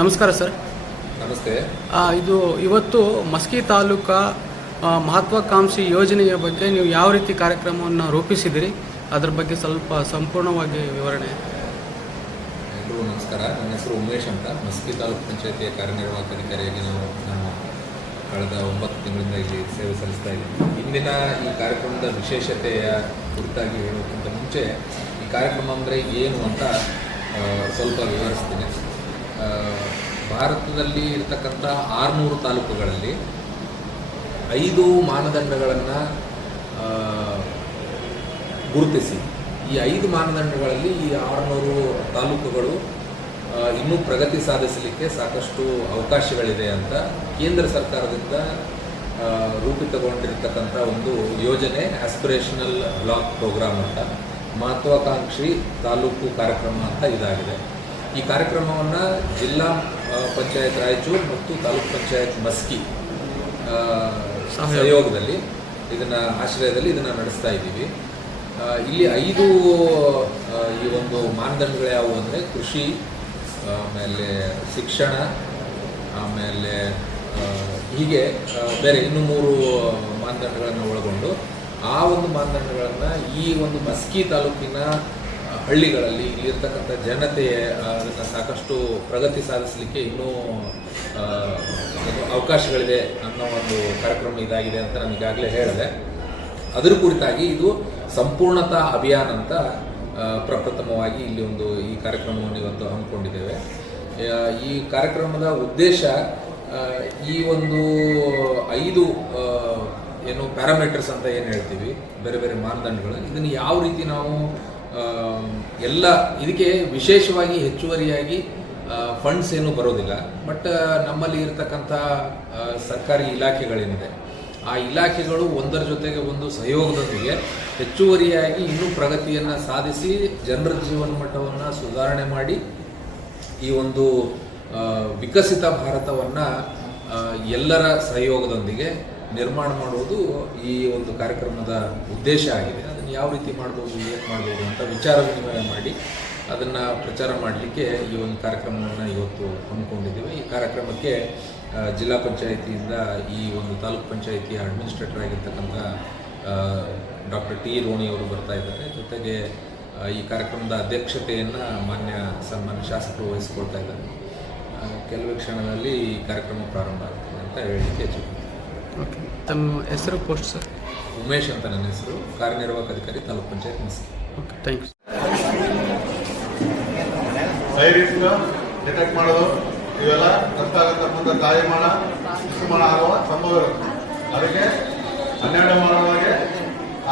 ನಮಸ್ಕಾರ ಸರ್. ನಮಸ್ತೆ. ಇದು ಇವತ್ತು ಮಸ್ಕಿ ತಾಲೂಕಾ ಮಹತ್ವಾಕಾಂಕ್ಷಿ ಯೋಜನೆಯ ಬಗ್ಗೆ ನೀವು ಯಾವ ರೀತಿ ಕಾರ್ಯಕ್ರಮವನ್ನು ರೂಪಿಸಿದಿರಿ, ಅದರ ಬಗ್ಗೆ ಸ್ವಲ್ಪ ಸಂಪೂರ್ಣವಾಗಿ ವಿವರಣೆ. ಎಲ್ಲರಿಗೂ ನಮಸ್ಕಾರ. ನನ್ನ ಹೆಸರು ಉಮೇಶ್ ಅಂತ. ಮಸ್ಕಿ ತಾಲೂಕು ಪಂಚಾಯತಿಯ ಕಾರ್ಯನಿರ್ವಾಹಕ ಅಧಿಕಾರಿಯಾಗಿ ನಾನು ಕಳೆದ 9 ತಿಂಗಳಿಂದ ಇಲ್ಲಿ ಸೇವೆ ಸಲ್ಲಿಸ್ತಾ ಇದ್ದೀನಿ. ಇಂದಿನ ಈ ಕಾರ್ಯಕ್ರಮದ ವಿಶೇಷತೆಯ ಕುರಿತಾಗಿ ಹೇಳೋಕ್ಕಿಂತ ಮುಂಚೆ ಈ ಕಾರ್ಯಕ್ರಮ ಅಂದರೆ ಏನು ಅಂತ ಸ್ವಲ್ಪ ವಿವರಿಸ್ತೀನಿ. ಭಾರತದಲ್ಲಿ ಇರತಕ್ಕಂಥ 600 ತಾಲೂಕುಗಳಲ್ಲಿ 5 ಮಾನದಂಡಗಳನ್ನು ಗುರುತಿಸಿ, ಈ 5 ಮಾನದಂಡಗಳಲ್ಲಿ ಈ 600 ತಾಲೂಕುಗಳು ಇನ್ನೂ ಪ್ರಗತಿ ಸಾಧಿಸಲಿಕ್ಕೆ ಸಾಕಷ್ಟು ಅವಕಾಶಗಳಿದೆ ಅಂತ ಕೇಂದ್ರ ಸರ್ಕಾರದಿಂದ ರೂಪಿತಗೊಂಡಿರತಕ್ಕಂಥ ಒಂದು ಯೋಜನೆ, ಆಸ್ಪಿರೇಷನಲ್ ಬ್ಲಾಕ್ ಪ್ರೋಗ್ರಾಮ್ ಅಂತ, ಮಹತ್ವಾಕಾಂಕ್ಷಿ ತಾಲೂಕು ಕಾರ್ಯಕ್ರಮ ಅಂತ ಇದಾಗಿದೆ. ಈ ಕಾರ್ಯಕ್ರಮವನ್ನು ಜಿಲ್ಲಾ ಪಂಚಾಯತ್ ರಾಯಚೂರು ಮತ್ತು ತಾಲೂಕು ಪಂಚಾಯತ್ ಮಸ್ಕಿ ಸಹಯೋಗದಲ್ಲಿ ಆಶ್ರಯದಲ್ಲಿ ಇದನ್ನು ನಡೆಸ್ತಾ ಇದ್ದೀವಿ. ಇಲ್ಲಿ 5 ಈ ಒಂದು ಮಾನದಂಡಗಳು ಯಾವುವು ಅಂದರೆ ಕೃಷಿ, ಆಮೇಲೆ ಶಿಕ್ಷಣ, ಆಮೇಲೆ ಹೀಗೆ ಬೇರೆ ಇನ್ನೂ 3 ಮಾನದಂಡಗಳನ್ನು ಒಳಗೊಂಡು ಆ ಒಂದು ಮಾನದಂಡಗಳನ್ನು ಈ ಒಂದು ಮಸ್ಕಿ ತಾಲೂಕಿನ ಹಳ್ಳಿಗಳಲ್ಲಿ ಇಲ್ಲಿರ್ತಕ್ಕಂಥ ಜನತೆ ಅದನ್ನು ಸಾಕಷ್ಟು ಪ್ರಗತಿ ಸಾಧಿಸಲಿಕ್ಕೆ ಇನ್ನೂ ಅವಕಾಶಗಳಿದೆ ಅನ್ನೋ ಒಂದು ಕಾರ್ಯಕ್ರಮ ಇದಾಗಿದೆ ಅಂತ ನಾನು ಈಗಾಗಲೇ ಹೇಳಿದೆ. ಅದರ ಕುರಿತಾಗಿ ಇದು ಸಂಪೂರ್ಣತಾ ಅಭಿಯಾನ ಅಂತ ಪ್ರಪ್ರಥಮವಾಗಿ ಇಲ್ಲಿ ಈ ಕಾರ್ಯಕ್ರಮವನ್ನು ಇವತ್ತು ಹಮ್ಮಿಕೊಂಡಿದ್ದೇವೆ. ಈ ಕಾರ್ಯಕ್ರಮದ ಉದ್ದೇಶ ಈ ಒಂದು 5 ಪ್ಯಾರಾಮೀಟರ್ಸ್ ಅಂತ ಏನು ಹೇಳ್ತೀವಿ, ಬೇರೆ ಬೇರೆ ಮಾನದಂಡಗಳು, ಇದನ್ನು ಯಾವ ರೀತಿ ನಾವು ಇದಕ್ಕೆ ವಿಶೇಷವಾಗಿ ಹೆಚ್ಚುವರಿಯಾಗಿ ಫಂಡ್ಸ್ ಏನೂ ಬರೋದಿಲ್ಲ. ಬಟ್ ನಮ್ಮಲ್ಲಿ ಇರತಕ್ಕಂಥ ಸರ್ಕಾರಿ ಇಲಾಖೆಗಳೇನಿದೆ ಆ ಇಲಾಖೆಗಳು ಒಂದರ ಜೊತೆಗೆ ಒಂದು ಸಹಯೋಗದೊಂದಿಗೆ ಹೆಚ್ಚುವರಿಯಾಗಿ ಇನ್ನೂ ಪ್ರಗತಿಯನ್ನು ಸಾಧಿಸಿ ಜನರ ಜೀವನ ಮಟ್ಟವನ್ನು ಸುಧಾರಣೆ ಮಾಡಿ ಈ ಒಂದು ವಿಕಸಿತ ಭಾರತವನ್ನು ಎಲ್ಲರ ಸಹಯೋಗದೊಂದಿಗೆ ನಿರ್ಮಾಣ ಮಾಡುವುದು ಈ ಒಂದು ಕಾರ್ಯಕ್ರಮದ ಉದ್ದೇಶ ಆಗಿದೆ. ಅದನ್ನು ಯಾವ ರೀತಿ ಮಾಡ್ಬೋದು, ಏನು ಮಾಡ್ಬೋದು ಅಂತ ವಿಚಾರ ವಿನಿಮಯ ಮಾಡಿ ಅದನ್ನು ಪ್ರಚಾರ ಮಾಡಲಿಕ್ಕೆ ಈ ಒಂದು ಕಾರ್ಯಕ್ರಮವನ್ನು ಇವತ್ತು ಹಮ್ಮಿಕೊಂಡಿದ್ದೇವೆ. ಈ ಕಾರ್ಯಕ್ರಮಕ್ಕೆ ಜಿಲ್ಲಾ ಪಂಚಾಯಿತಿಯಿಂದ ಈ ಒಂದು ತಾಲೂಕು ಪಂಚಾಯಿತಿಯ ಅಡ್ಮಿನಿಸ್ಟ್ರೇಟರ್ ಆಗಿರ್ತಕ್ಕಂಥ ಡಾಕ್ಟರ್ ಟಿ ರೋಣಿ ಅವರು ಬರ್ತಾ ಇದ್ದಾರೆ. ಜೊತೆಗೆ ಈ ಕಾರ್ಯಕ್ರಮದ ಅಧ್ಯಕ್ಷತೆಯನ್ನು ಸನ್ಮಾನ್ಯ ಶಾಸಕರು ವಹಿಸಿಕೊಳ್ತಾ ಇದ್ದಾರೆ. ಕೆಲವೇ ಕ್ಷಣದಲ್ಲಿ ಈ ಕಾರ್ಯಕ್ರಮ ಪ್ರಾರಂಭ ಆಗ್ತದೆ ಅಂತ ಹೇಳಲಿಕ್ಕೆ ಇಚ್ಛೆ. ಓಕೆ, ತಮ್ಮ ಹೆಸರು, ಪೋಸ್ಟ್ ಸರ್? ಉಮೇಶ್ ಅಂತ ನನ್ನ ಹೆಸರು, ಕಾರ್ಯನಿರ್ವಾಹಕ ಅಧಿಕಾರಿ, taluk panchayat Maski. Okay, thank you. ಸೈರಿಸ್ ಡಿಟೆಕ್ಟ್ ಮಾಡೋದು ಇವೆಲ್ಲ ರಕ್ತಾಗತಕ್ಕಂಥ ಗಾಯಮಾನ, ಶಿಶುಮಾನ ಆಗುವ ಸಂಭವ ಇರುತ್ತೆ. ಅದಕ್ಕೆ 12 ಮಾನವರಿಗೆ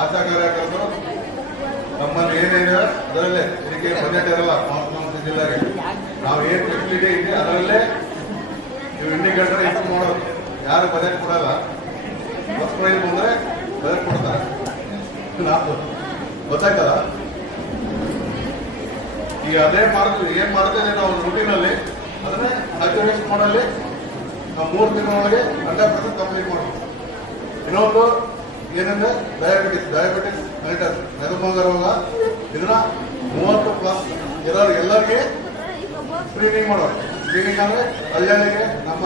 ಆಶಾ ಕಾರ್ಯಕರ್ತರು ನಮ್ಮಲ್ಲಿ ಏನೇನಿದೆ ಅದರಲ್ಲೇ, ಇದಕ್ಕೆ ಬಜೆಟ್ ಇರಲ್ಲ ಮಹತ್ವಾಕಾಂಕ್ಷಿ ಜಿಲ್ಲೆಗೆ, ನಾವು ಏನು ಫೆಸಿಲಿಟಿ ಇದೆ ಅದರಲ್ಲೇ ನೀವು ಇಂಡಿಕೇಟರ್ ಇದು ಮಾಡೋದು. ಯಾರು ಬಜೆಟ್ ಕೊಡಲ್ಲ, ಫಸ್ಟ್ ಪ್ರೈಸ್ ಬಂದರೆ ಬಜೆಟ್ ಕೊಡ್ತಾರೆ. ನಾವು ಗೊತ್ತಾಯ್ತಲ್ಲ, ಈಗ ಅದೇ ಮಾಡ್ತೀವಿ. ಏನು ಮಾಡ್ತೇವೆ ನಾವು ರೂಟೀನಲ್ಲಿ ಅದನ್ನೇ ಅಕ್ಯುರೇಟ್ ಮಾಡಲ್ಲಿ ನಾವು 3 ತಿಂಗಳೊಳಗೆ 100% ಕಂಪ್ಲೀಟ್ ಮಾಡ್ತೀವಿ. ಇನ್ನೊಂದು ಏನಂದ್ರೆ ಡಯಾಬಿಟಿಕ್ಸ್ ಮೆಲಿಟಸ್, ಮಧುಮೇಹ ರೋಗ, ಇದನ್ನ 30+ ಎಲ್ಲರಿಗೆ ಸ್ಕ್ರೀನಿಂಗ್ ಮಾಡೋದು. ಸ್ಕ್ರೀನಿಂಗ್ ಅಂದ್ರೆ ಹಳ್ಳಿಗೆ ನಮ್ಮ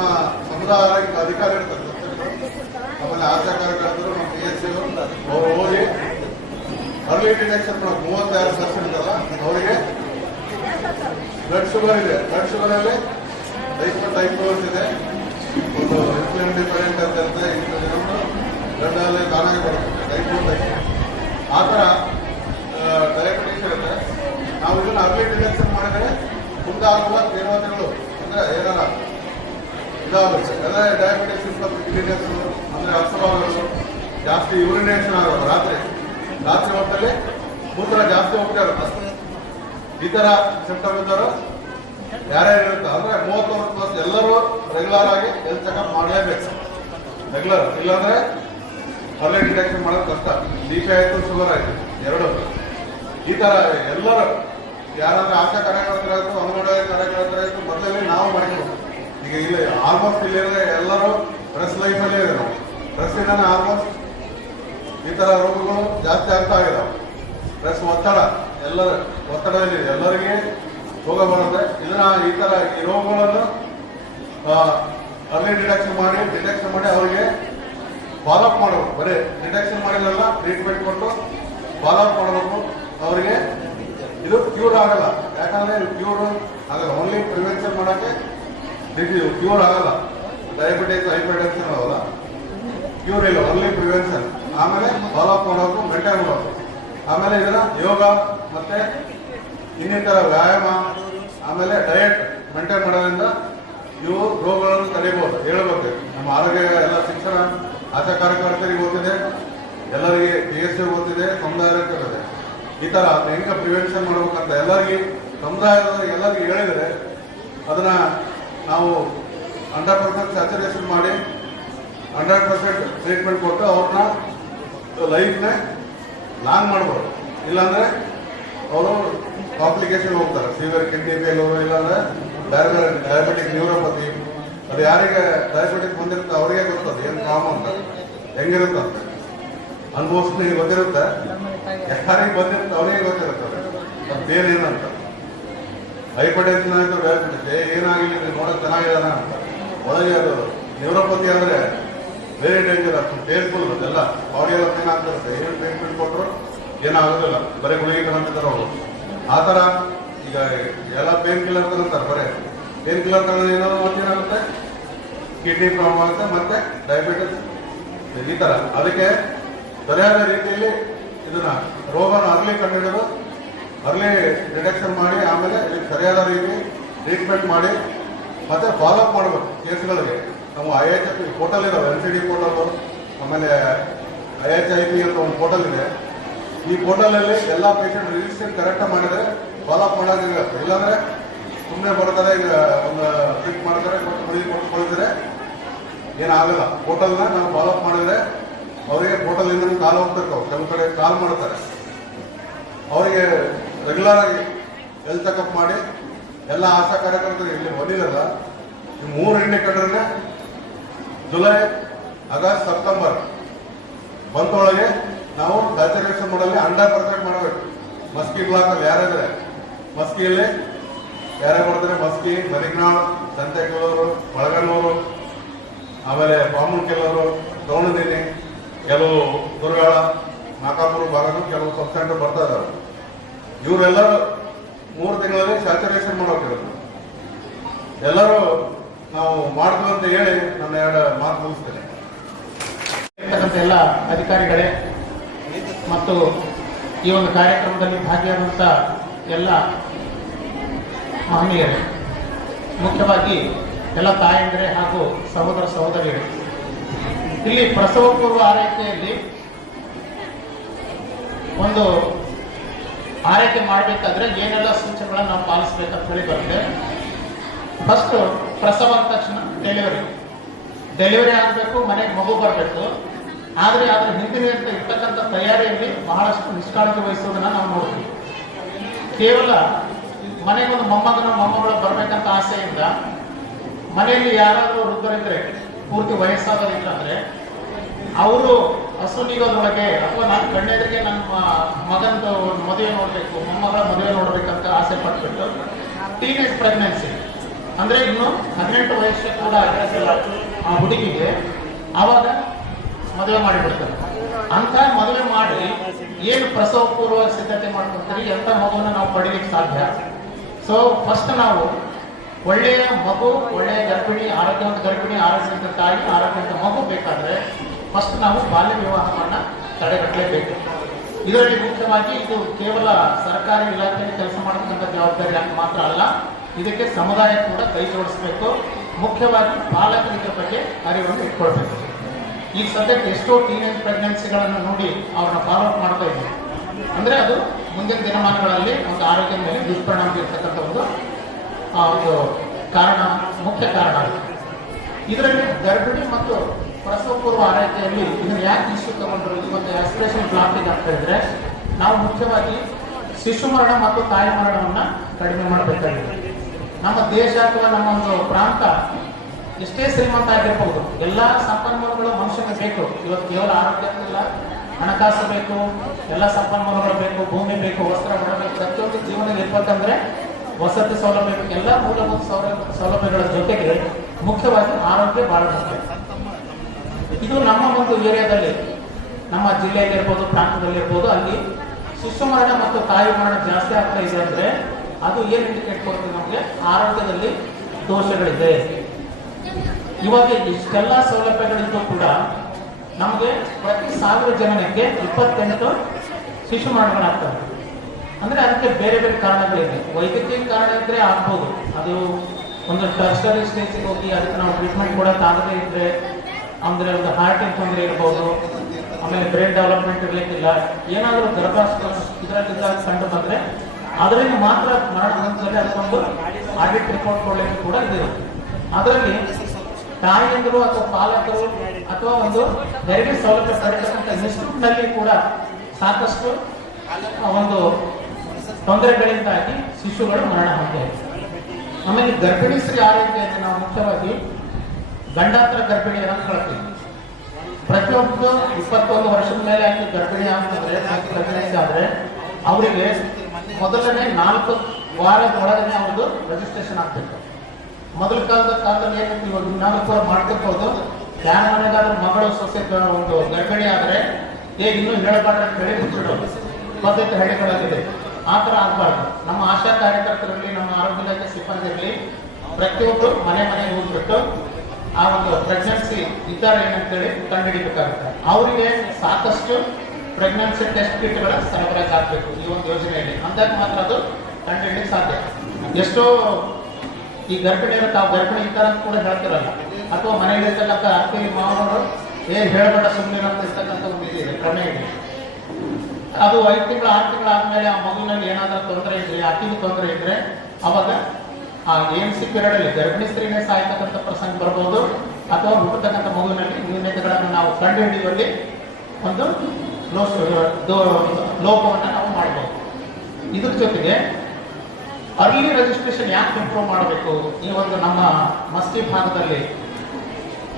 ಸಮುದಾಯ ಅಧಿಕಾರಿ ಇರ್ತಾರೆ, ಆಮೇಲೆ ಆಶಾ ಕಾರ್ಯಕರ್ತರು, ನಮ್ಮ PSC ಅವರು ಹೋಗಿ ಅರ್ಲಿ ಡಿಟೆಕ್ಷನ್ ಮಾಡೋದು. 36% ಇರಲ್ಲ ಅವರಿಗೆ ಬ್ಲಡ್ ಶುಗರ್ ಇದೆ. ಬ್ಲಡ್ ಶುಗರಲ್ಲಿ ಟೈಪ್ ಇದೆ, ಒಂದು ಇನ್ಸುಲಿನ್ ಡಿಪೆಂಡೆಂಟ್ ಅಂತ ಇರುತ್ತೆ, ಬ್ಲಡ್ ಅಲ್ಲಿ ತಾನಾಗಿ ಬರುತ್ತೆ ಟೈಪ್ 2. ಆ ಥರ ಡಯಾಬಿಟಿಸ್ ಇರುತ್ತೆ. ನಾವು ಇದನ್ನು ಅರ್ಲಿ ಡಿಟೆಕ್ಷನ್ ಮಾಡಿದರೆ ಮುಂದಾಗುವ ತೀವ್ರತೆಗಳು ಅಂದರೆ ಏನಾರ ಇದಾಗುತ್ತೆ. ಅದೇ ಡಯಾಬಿಟಿಸ್ ಕಿಡ್ನಿನೆಸ್ ಅಂದರೆ ಅಸ್ತಮಾಗಳು, ಜಾಸ್ತಿ ಯೂರಿನೇಷನ್ ಆಗೋದು, ರಾತ್ರಿ ಹೊತ್ತಲ್ಲಿ ಮೂತ್ರ ಜಾಸ್ತಿ ಹೋಗ್ತಾ ಇರುತ್ತೆ. ಈ ಥರ ಸಿಂಪ್ಟಮ್ ಇದ್ದರು ಯಾರ್ಯಾರು ಇರುತ್ತೆ ಅಂದರೆ 30+ ಎಲ್ಲರೂ ರೆಗ್ಯುಲರ್ ಆಗಿ ಹೆಲ್ತ್ ಚೆಕಪ್ ಮಾಡಲೇಬೇಕು, ರೆಗ್ಯುಲರ್. ಇಲ್ಲಾಂದರೆ ಅರ್ಲಿ ಡಿಟೆಕ್ಷನ್ ಮಾಡೋದು ಕಷ್ಟ. BP ಆಯಿತು, ಶುಗರ್ ಆಯಿತು, 2. ಈ ಥರ ಎಲ್ಲರೂ ಯಾರಾದ್ರೂ ಆಶಾ ಕಾರ್ಯಕರ್ತರಾಯಿತು, ಅಂಗನವಾಡಿ ಕಾರ್ಯಕರ್ತರಾಯಿತು, ಮೊದಲೇ ನಾವು ಮಾಡ್ಕೊಳ್ಬೇಕು. ಈಗ ಇಲ್ಲ ಆಲ್ಮೋಸ್ಟ್ ಇಲ್ಲಿದ್ರೆ ಎಲ್ಲರೂ ಪ್ರೆಸ್ ಲೈಫಲ್ಲೇ ಇದೆ. ನಾವು ಪ್ರೆಸ್ಸಿಂದಾನೆ ಆಲ್ಮೋಸ್ಟ್ ಈ ಥರ ರೋಗಗಳು ಜಾಸ್ತಿ ಆಗ್ತಾ ಇದ್ದಾವೆ. ಪ್ಲಸ್ ಒತ್ತಡ, ಎಲ್ಲರ ಒತ್ತಡದಲ್ಲಿ ಎಲ್ಲರಿಗೆ ರೋಗ ಬರುತ್ತೆ. ಈ ಥರ ಈ ರೋಗಗಳನ್ನು ಅರ್ಲಿ ಡಿಟೆಕ್ಷನ್ ಮಾಡಿ ಅವರಿಗೆ ಫಾಲೋಅಪ್ ಮಾಡಬೇಕು. ಬರೀ ಡಿಟೆಕ್ಷನ್ ಮಾಡಿದ್ರಲ್ಲ, ಟ್ರೀಟ್ಮೆಂಟ್ ಕೊಟ್ಟು ಫಾಲೋಅಪ್ ಮಾಡಬೇಕು. ಅವರಿಗೆ ಇದು ಕ್ಯೂರ್ ಆಗಲ್ಲ, ಯಾಕಂದ್ರೆ ಕ್ಯೂರ್ ಆಗಲ್ಲ. ಓನ್ಲಿ ಪ್ರಿವೆನ್ಷನ್ ಮಾಡೋಕ್ಕೆ ಕ್ಯೂರ್ ಆಗಲ್ಲ. ಡಯಾಬಿಟಿಸ್, ಹೈಪರ್ಟೆನ್ಷನ್ ಅವಲ್ಲ, ಕ್ಯೂರ್ ಇಲ್ಲ, ಓನ್ಲಿ ಪ್ರಿವೆನ್ಷನ್. ಆಮೇಲೆ ಫಾಲೋಅಪ್ ಮಾಡೋದು, ಮೇಂಟೈನ್ ಮಾಡೋದು. ಆಮೇಲೆ ಇದನ್ನ ಯೋಗ ಮತ್ತೆ ಇನ್ನಿತರ ವ್ಯಾಯಾಮ ಆಮೇಲೆ ಡಯಟ್ ಮೇಂಟೈನ್ ಮಾಡೋದ್ರಿಂದ ಇವು ರೋಗಗಳನ್ನು ತಡೆಯಬಹುದು. ಹೇಳ್ಬೇಕು, ನಮ್ಮ ಆರೋಗ್ಯ ಎಲ್ಲ ಶಿಕ್ಷಣ ಆಶಾ ಕಾರ್ಯಕರ್ತರಿಗೆ ಗೊತ್ತಿದೆ, ಎಲ್ಲರಿಗೆ PSC ಗೊತ್ತಿದೆ, ಸಮುದಾಯಕ್ಕೆ ಗೊತ್ತಿದೆ. ಈ ಥರ ಹೆಂಗೆ ಪ್ರಿವೆನ್ಷನ್ ಮಾಡ್ಬೇಕಂತ ಎಲ್ಲರಿಗೆ ಸಮುದಾಯದ ಎಲ್ಲರಿಗೆ ಹೇಳಿದರೆ ಅದನ್ನ ನಾವು 100% ಸ್ಯಾಚುರೇಷನ್ ಮಾಡಿ 100% ಟ್ರೀಟ್ಮೆಂಟ್ ಕೊಟ್ಟು ಅವ್ರನ್ನ ಲೈಫ್ನ ಲಾಂಗ್ ಮಾಡ್ಬೋದು. ಇಲ್ಲಾಂದ್ರೆ ಅವರು ಕಾಂಪ್ಲಿಕೇಶನ್ ಹೋಗ್ತಾರೆ, ಸಿವಿಯರ್ ಕಿಡ್ನಿ ಫೇಲ್ಯೂರ್, ಇಲ್ಲಾಂದ್ರೆ ಬೇರೆ ಬೇರೆ ಡಯಾಬಿಟಿಕ್ ನ್ಯೂರೋಪತಿ. ಅದು ಯಾರಿಗೆ ಡಯಾಬಿಟಿಕ್ ಬಂದಿರುತ್ತೆ ಅವರಿಗೆ ಗೊತ್ತದು ಏನು ಪ್ರಾಬ್ಲಮ್ ಅಂತ, ಹೆಂಗಿರುತ್ತೆ ಅಂತ ಅನುಭವಿಸ್ಲಿಕ್ಕೆ ಗೊತ್ತಿರುತ್ತೆ. ಯಾರಿಗೆ ಬಂದಿರುತ್ತೆ ಅವರಿಗೆ ಗೊತ್ತಿರುತ್ತೆ ಅದು ಬೇರೆ ಏನಂತ. ಹೈಪರ್ಟೆನ್ಷನ್ ಆಯಿತು, ಡಯಾಬಿಟಿಸ್ ಏನಾಗಿಲ್ಲ ನೋಡೋಕೆ ಚೆನ್ನಾಗಿದ್ದಾನೆ ಅಂತ. ಒಳಗೆ ಅದು ನ್ಯೂರೋಪತಿ ಅಂದರೆ ವೆರಿ ಡೇಂಜರ್, ಅದು ಪೇನ್ಫುಲ್. ಅದೆಲ್ಲ ಬಾಡಿಯೆಲ್ಲ ಪೇನ್ ಆಗ್ತಿರುತ್ತೆ. ಏನು ಟ್ರೀಟ್ಮೆಂಟ್ ಕೊಟ್ಟರು ಏನಾಗೋದಿಲ್ಲ, ಬರೀ ಗುಳಿಗೆ ತಗೊಂತಿದ್ದಾರೆ ಅವರು. ಆ ಥರ ಈಗ ಎಲ್ಲ ಪೇನ್ ಕಿಲ್ಲರ್ ತಗೊಂತಾರೆ, ಬರೀ ಪೇನ್ ಕಿಲ್ಲರ್ ತಗೊಂಡು ಏನಾದ್ರು ಮತ್ತೇನಾಗುತ್ತೆ, ಕಿಡ್ನಿ ಪ್ರಾಬ್ಲಮ್ ಆಗುತ್ತೆ, ಮತ್ತೆ ಡಯಾಬಿಟಿಸ್ ಈ ಥರ. ಅದಕ್ಕೆ ಸರಿಯಾದ ರೀತಿಯಲ್ಲಿ ಇದನ್ನ ರೋಗನ ಅರ್ಲಿ ಕಂಡುಹಿಡಿದು ಅರ್ಲಿ ಡಿಟೆಕ್ಷನ್ ಮಾಡಿ ಆಮೇಲೆ ಇದಕ್ಕೆ ಸರಿಯಾದ ರೀತಿ ಟ್ರೀಟ್ಮೆಂಟ್ ಮಾಡಿ ಮತ್ತೆ ಫಾಲೋಅಪ್ ಮಾಡಬೇಕು ಕೇಸ್ಗಳಿಗೆ. ನಾವು IHP ಪೋರ್ಟಲ್ ಇದಾವೆ, NCD ಪೋರ್ಟಲ್, ಆಮೇಲೆ IHIP ಅಂತ ಒಂದು ಪೋರ್ಟಲ್ ಇದೆ. ಈ ಪೋರ್ಟಲಲ್ಲಿ ಎಲ್ಲ ಪೇಷಂಟ್ ರಿಜಿಸ್ಟರ್ ಕರೆಕ್ಟಾಗಿ ಮಾಡಿದರೆ ಫಾಲೋಅಪ್ ಮಾಡೋದಿರುತ್ತೆ. ಇಲ್ಲಾಂದರೆ ಸುಮ್ಮನೆ ಬರ್ತಾರೆ, ಈಗ ಒಂದು ಟ್ರೀಟ್ ಮಾಡ್ತಾರೆ, ಮತ್ತು ಮನೆಗೆ ಕೊಟ್ಕೊಳ್ತಾರೆ, ಏನಾಗಲ್ಲ. ಪೋರ್ಟಲ್ನ ನಾವು ಫಾಲೋಅಪ್ ಮಾಡಿದರೆ ಅವರಿಗೆ ಪೋರ್ಟಲಿಂದ ಕಾಲ್ ಹೋಗ್ತಿರ್ತಾವೆ, ಕೆಲವು ಕಡೆ ಕಾಲ್ ಮಾಡ್ತಾರೆ. ಅವರಿಗೆ ರೆಗ್ಯುಲರ್ ಆಗಿ ಹೆಲ್ತ್ ಚೆಕಪ್ ಮಾಡಿ ಎಲ್ಲ ಆಶಾ ಕಾರ್ಯಕರ್ತರು ಇಲ್ಲಿ ಬಂದಿಲ್ಲ. ಈ 3 ಎಣ್ಣೆ ಕಂಡ್ರೆ ಜುಲೈ, ಆಗಸ್ಟ್, ಸೆಪ್ಟೆಂಬರ್ ಬಂತೊಳಗೆ ನಾವು ಸ್ಯಾಚುರೇಷನ್ ಮಾಡಲ್ಲಿ 100% ಮಾಡಬೇಕು. ಮಸ್ಕಿ ಬ್ಲಾಕಲ್ಲಿ ಯಾರಿದ್ರೆ ಮಸ್ಕಿಯಲ್ಲಿ ಯಾರೇ ಬರ್ತಾರೆ, ಮಸ್ಕಿ, ಮರಿಗ್ನಾಳ್, ಸಂತೆಕಲ್ಲೂರು, ಬಳಗನೂರು, ಆಮೇಲೆ ಬಾಮುನ್ಕೆಲ್ಲೂರು, ತೋಣದಿನಿ, ಕೆಲವು ದುರ್ಗಾಳ, ನಾಕಾಪುರ ಭಾಗನೂ ಕೆಲವು ಸಬ್ ಸೆಂಟರ್ ಬರ್ತಾ ಇದ್ದಾರೆ. ಇವರೆಲ್ಲರೂ 3 ತಿಂಗಳಲ್ಲಿ ಸ್ಯಾಚುರೇಷನ್ ಮಾಡೋಕಿರೋದು. ಎಲ್ಲರೂ ನಾವು ಮಾಡ್ತೀವಿ ಅಂತ ಹೇಳಿ ನನ್ನ 2 ಮಾತು ಮುಗಿಸ್ತೇನೆ. ಎಲ್ಲ ಅಧಿಕಾರಿಗಳೇ ಮತ್ತು ಈ ಒಂದು ಕಾರ್ಯಕ್ರಮದಲ್ಲಿ ಭಾಗಿಯಾದಂಥ ಎಲ್ಲ ಮಹನೀಯರೇ, ಮುಖ್ಯವಾಗಿ ಎಲ್ಲ ತಾಯಂದಿರೇ ಹಾಗೂ ಸಹೋದರ ಸಹೋದರಿಯರು, ಇಲ್ಲಿ ಪ್ರಸವ ಪೂರ್ವ ಆರೈಕೆಯಲ್ಲಿ ಒಂದು ಆರೈಕೆ ಮಾಡಬೇಕಾದ್ರೆ ಏನೆಲ್ಲ ಸೂಚನೆಗಳನ್ನು ನಾವು ಪಾಲಿಸಬೇಕಂತ ಹೇಳಿ ಬರುತ್ತೆ. ಫಸ್ಟ್, ಪ್ರಸವ ಆದ ತಕ್ಷಣ ಡೆಲಿವರಿ ಆಗಬೇಕು, ಮನೆಗೆ ಮಗು ಬರಬೇಕು. ಆದರೆ ಅದರ ಹಿಂದಿನ ಇರ್ತಕ್ಕಂಥ ತಯಾರಿಯಲ್ಲಿ ಬಹಳಷ್ಟು ನಿಷ್ಕಾಳಜಿ ವಹಿಸೋದನ್ನ ನಾವು ನೋಡ್ತೀವಿ. ಕೇವಲ ಮನೆಗೊಂದು ಮೊಮ್ಮಗಳು ಬರಬೇಕಂತ ಆಸೆಯಿಂದ ಮನೆಯಲ್ಲಿ ಯಾರಾದರೂ ವೃದ್ಧರಿದ್ರೆ, ಪೂರ್ತಿ ವಯಸ್ಸಾದವರಿದ್ರೆ, ಅವರು ಹಸುನಿಗೋದ್ರೊಳಗೆ ಅಥವಾ ನಾನು ಕಣ್ಣೆದುರಿಗೆ ನನ್ನ ಮಗನದು ಮದುವೆ ನೋಡಬೇಕು, ಮೊಮ್ಮಗಳ ಮದುವೆ ನೋಡಬೇಕಂತ ಆಸೆ ಪಟ್ಬಿಟ್ಟು ಟೀನೇಜ್ ಪ್ರೆಗ್ನೆನ್ಸಿ ಅಂದರೆ ಇನ್ನು 18 ವಯಸ್ಸು ಕೂಡ ಆಗಿರಲಿಲ್ಲ ಆ ಹುಡುಗಿಗೆ, ಆವಾಗ ಮದುವೆ ಮಾಡಿಬಿಡ್ತಾರೆ. ಅಂತ ಮದುವೆ ಮಾಡಿ ಏನು ಪ್ರಸವ ಪೂರ್ವ ಸಿದ್ಧತೆ ಮಾಡ್ಕೊಳ್ತೀರಿ, ಎಂಥ ಮಗುವನ್ನು ನಾವು ಪಡೀಲಿಕ್ಕೆ ಸಾಧ್ಯ? ಸೊ ಫಸ್ಟ್ ನಾವು ಒಳ್ಳೆಯ ಮಗು, ಒಳ್ಳೆಯ ಗರ್ಭಿಣಿ, ಆರೋಗ್ಯವಂತ ಗರ್ಭಿಣಿ, ಆರೋಗ್ಯವಂತ ತಾಯಿ, ಆರೋಗ್ಯವಂತ ಮಗು ಬೇಕಾದರೆ ಫಸ್ಟ್ ನಾವು ಬಾಲ್ಯ ವಿವಾಹವನ್ನು ತಡೆಗಟ್ಟಲೇಬೇಕು. ಇದರಲ್ಲಿ ಮುಖ್ಯವಾಗಿ ಇದು ಕೇವಲ ಸರ್ಕಾರಿ ಇಲಾಖೆಯಲ್ಲಿ ಕೆಲಸ ಮಾಡತಕ್ಕಂಥ ಜವಾಬ್ದಾರಿ ಮಾತ್ರ ಅಲ್ಲ, ಇದಕ್ಕೆ ಸಮುದಾಯ ಕೂಡ ಕೈ ಜೋಡಿಸಬೇಕು. ಮುಖ್ಯವಾಗಿ ಪಾಲಕರು ಇದರ ಬಗ್ಗೆ ಅರಿವನ್ನು ಇಟ್ಕೊಳ್ಬೇಕು. ಈಗ ಸದ್ಯಕ್ಕೆ ಎಷ್ಟೋ ಟೀನೇಜ್ ಪ್ರೆಗ್ನೆನ್ಸಿಗಳನ್ನು ನೋಡಿ ಅವ್ರನ್ನ ಫಾಲೋಅಪ್ ಮಾಡ್ತಾ ಇದ್ದೀವಿ. ಅಂದರೆ ಅದು ಮುಂದಿನ ದಿನಮಾನಗಳಲ್ಲಿ ಒಂದು ಆರೋಗ್ಯದ ಮೇಲೆ ದುಷ್ಪರಿಣಾಮ ಬೀರ್ತಕ್ಕಂಥ ಒಂದು ಕಾರಣ, ಮುಖ್ಯ ಕಾರಣ. ಇದರಲ್ಲಿ ಗರ್ಭಿಣಿ ಮತ್ತು ಪ್ರಸವ ಪೂರ್ವ ಆರೈಕೆಯಲ್ಲಿ ಇದನ್ನು ಯಾಕೆ ಇಶ್ಯೂ ತಗೊಂಡ್ರು, ಈ ಒಂದು ಆಸ್ಪಿರೇಷನ್ ಪ್ಲಾಂಟಿಂಗ್ ಅಂತ ಹೇಳಿದ್ರೆ, ನಾವು ಮುಖ್ಯವಾಗಿ ಶಿಶು ಮರಣ ಮತ್ತು ತಾಯಿ ಮರಣವನ್ನು ಕಡಿಮೆ ಮಾಡಬೇಕಾಗಿದೆ. ನಮ್ಮ ದೇಶ ಅಥವಾ ನಮ್ಮ ಒಂದು ಪ್ರಾಂತ ಎಷ್ಟೇ ಶ್ರೀಮಂತ ಆಗಿರಬಹುದು, ಎಲ್ಲ ಸಂಪನ್ಮೂಲಗಳು ಮನುಷ್ಯನಿಗೆ ಬೇಕು. ಇವತ್ತು ಕೇವಲ ಆರೋಗ್ಯ ಇಲ್ಲ, ಹಣಕಾಸು ಬೇಕು, ಎಲ್ಲ ಸಂಪನ್ಮೂಲಗಳು ಬೇಕು, ಭೂಮಿ ಬೇಕು, ವಸ್ತ್ರ ಬೇಕು, ಪ್ರತಿಯೊಂದು ಜೀವನ ಇರ್ಬೇಕಂದ್ರೆ ವಸತಿ ಸೌಲಭ್ಯ, ಎಲ್ಲ ಮೂಲಭೂತ ಸೌಲಭ್ಯಗಳ ಜೊತೆಗೆ ಮುಖ್ಯವಾಗಿ ಆರೋಗ್ಯ ಬಹಳ ಮುಖ್ಯ. ಇದು ನಮ್ಮ ಒಂದು ಏರಿಯಾದಲ್ಲಿ, ನಮ್ಮ ಜಿಲ್ಲೆಯಲ್ಲಿ ಇರ್ಬೋದು, ಪ್ರಾಂತದಲ್ಲಿ ಇರ್ಬೋದು, ಅಲ್ಲಿ ಶಿಶು ಮರಣ ಮತ್ತು ತಾಯಿ ಮರಣ ಜಾಸ್ತಿ ಆಗ್ತಾ ಇದೆ ಅಂದ್ರೆ ಅದು ಏನು ಇಂಡಿಕೇಟ್ ಕೊಡ್ತೀವಿ, ನಮಗೆ ಆರೋಗ್ಯದಲ್ಲಿ ದೋಷಗಳಿದೆ. ಇವಾಗ ಇಷ್ಟೆಲ್ಲ ಸೌಲಭ್ಯಗಳಿದ್ದು ಕೂಡ ನಮಗೆ ಪ್ರತಿ 1000 ಜನಕ್ಕೆ 28 ಶಿಶು ಮರಣಗಳಾಗ್ತವೆ. ಅಂದ್ರೆ ಅದಕ್ಕೆ ಬೇರೆ ಬೇರೆ ಕಾರಣಗಳಿದೆ. ವೈದ್ಯಕೀಯ ಕಾರಣ ಇದ್ರೆ ಆಗ್ಬೋದು, ಅದು ಒಂದು ಟರ್ಷರಿ ಸ್ಟೇಜಿಗೆ ಹೋಗಿ ಅದಕ್ಕೆ ನಾವು ಟ್ರೀಟ್ಮೆಂಟ್ ಕೊಡೋಕ್ಕಾಗದೇ ಇದ್ರೆ, ಅಂದ್ರೆ ಒಂದು ಹಾರ್ಟಿನ ತೊಂದರೆ ಇರ್ಬೋದು, ಆಮೇಲೆ ಬ್ರೈನ್ ಡೆವಲಪ್ಮೆಂಟ್ ಇರ್ಲಿಕ್ಕಿಲ್ಲ, ಏನಾದರೂ ಗರ್ಭಾಶಯ ಇದರಲ್ಲಿ ಕಂಡು ಬಂದ್ರೆ ಅದರಿಂದ ಮಾತ್ರ ಮರಣ ಹಂತದಲ್ಲಿ ಅದಕ್ಕೊಂದು ಆಡಿಟ್ ರಿಪೋರ್ಟ್ ಕೊಡಲಿಕ್ಕೆ ಕೂಡ ಇದಿರುತ್ತೆ. ಅದರಲ್ಲಿ ತಾಯಿಯಂದರು ಅಥವಾ ಪಾಲಕರು ಅಥವಾ ಒಂದು ಹೆರಿಗೆ ಸೌಲಭ್ಯ ಪಡೆಯತಕ್ಕಂಥ ಇನ್ಸ್ಟಿಟ್ಯೂಟ್ನಲ್ಲಿ ಕೂಡ ಸಾಕಷ್ಟು ಒಂದು ತೊಂದರೆಗಳಿಂದಾಗಿ ಶಿಶುಗಳು ಮರಣ ಹೊಂದಿವೆ. ಆಮೇಲೆ ಗರ್ಭಿಣಿ ಸ್ತ್ರೀ ಆರೋಗ್ಯದಲ್ಲಿ ನಾವು ಮುಖ್ಯವಾಗಿ ಗಂಡಾಂತರ ಗರ್ಭಿಣಿ ಅಂತ ಹೇಳ್ತೀವಿ. ಪ್ರತಿಯೊಬ್ಬರು 21 ವರ್ಷದ ಮೇಲೆ ಆಗಿ ಗರ್ಭಿಣಿ ಆಗ್ತಂದ್ರೆ, ಪ್ರೆಗ್ನೆನ್ಸಿ ಆದ್ರೆ ಅವರಿಗೆ ಮೊದಲನೇ 4 ವಾರದ ಒಳಗಡೆ ಅವ್ರದ್ದು ರಿಜಿಸ್ಟ್ರೇಷನ್ ಆಗ್ಬೇಕು. ಮೊದಲ ಕಾಲದಲ್ಲಿ ಏನಂತ ಇವಾಗ ನಾವು ಕೂಡ ಮಾಡ್ತಿರ್ಬೋದು, ಯಾರ ಮನೆಗಾದ್ರೂ ಮಗಳು ಸೊಸೆ ಒಂದು ಗರ್ಭಿಣಿ ಆದ್ರೆ ಇನ್ನೂ ಹೇಳಬಾರ್ದು ಅಂತ ಹೇಳಿ ಮುಚ್ಚಿಡೋದು ಪದ್ಧತಿ ಹಳ್ಳಿಗಳಾಗಿದೆ. ಆ ಥರ ಆಗಬಾರ್ದು. ನಮ್ಮ ಆಶಾ ಕಾರ್ಯಕರ್ತರಲ್ಲಿ, ನಮ್ಮ ಆರೋಗ್ಯ ಇಲಾಖೆ ಸಿಬ್ಬಂದಿ ಇರಲಿ, ಪ್ರತಿಯೊಬ್ಬರು ಮನೆಗೆ ಹೋಗ್ಬಿಟ್ಟು ಆ ಒಂದು ಪ್ರೆಗ್ನೆನ್ಸಿ ಇದ್ದಾರೆ ಏನಂತೇಳಿ ಕಂಡುಹಿಡಿಬೇಕಾಗುತ್ತೆ. ಅವರಿಗೆ ಸಾಕಷ್ಟು ಪ್ರೆಗ್ನೆನ್ಸಿ ಟೆಸ್ಟ್ ಕಿಟ್ಗಳ ಸರಬರಾಜು ಆಗಬೇಕು ಈ ಒಂದು ಯೋಜನೆಯಲ್ಲಿ. ಅಂದಾಗ ಮಾತ್ರ ಅದು ಕಂಡುಹಿಡಿಯಕ್ಕೆ ಸಾಧ್ಯ. ಎಷ್ಟೋ ಈ ಗರ್ಭಿಣಿಯರು ತಾವು ಗರ್ಭಿಣಿ ಇದ್ದಾರೆ ಅಂತ ಕೂಡ ಹೇಳ್ತಿರಲ್ಲ, ಅಥವಾ ಮನೆಯಲ್ಲಿ ಇರ್ತಕ್ಕಂಥ ಅತ್ತೆ ಮಾವನವರು ಹೇಳಬೇಡ ಸುಮ್ಮನೆ ಅಂತ ಇರ್ತಕ್ಕಂಥ ಒಂದು ಇದೆ ಕ್ರಮ ಇದೆ. ಅದು 5 ತಿಂಗಳು 6 ತಿಂಗಳು ಆದ್ಮೇಲೆ ಆ ಮಗುವಿನಲ್ಲಿ ಏನಾದರೂ ತೊಂದರೆ ಇದ್ರೆ, ಅತಿಗೆ ತೊಂದರೆ ಇದ್ರೆ, ಅವಾಗ ಆ ANC ಪೀರಿಯಡ್ ಅಲ್ಲಿ ಗರ್ಭಿಣಿ ಸ್ತ್ರೀನೇ ಸಾಯ್ತಕ್ಕಂಥ ಪ್ರಸಂಗ ಬರ್ಬೋದು, ಅಥವಾ ಹುಟ್ಟತಕ್ಕಂಥ ಮಗುವಿನಲ್ಲಿ ನ್ಯೂನತೆಗಳನ್ನು ನಾವು ಕಂಡು ಹಿಡಿಯುವಲ್ಲಿ ಒಂದು ಲೋಪವನ್ನು ನಾವು ಮಾಡಬಹುದು. ಇದ್ರ ಜೊತೆಗೆ ಅರ್ಲಿ ರಿಜಿಸ್ಟ್ರೇಷನ್ ಯಾಕೆ ಇಂಪ್ರೂವ್ ಮಾಡಬೇಕು ಈ ಒಂದು ನಮ್ಮ ಮಸ್ಕಿ ಭಾಗದಲ್ಲಿ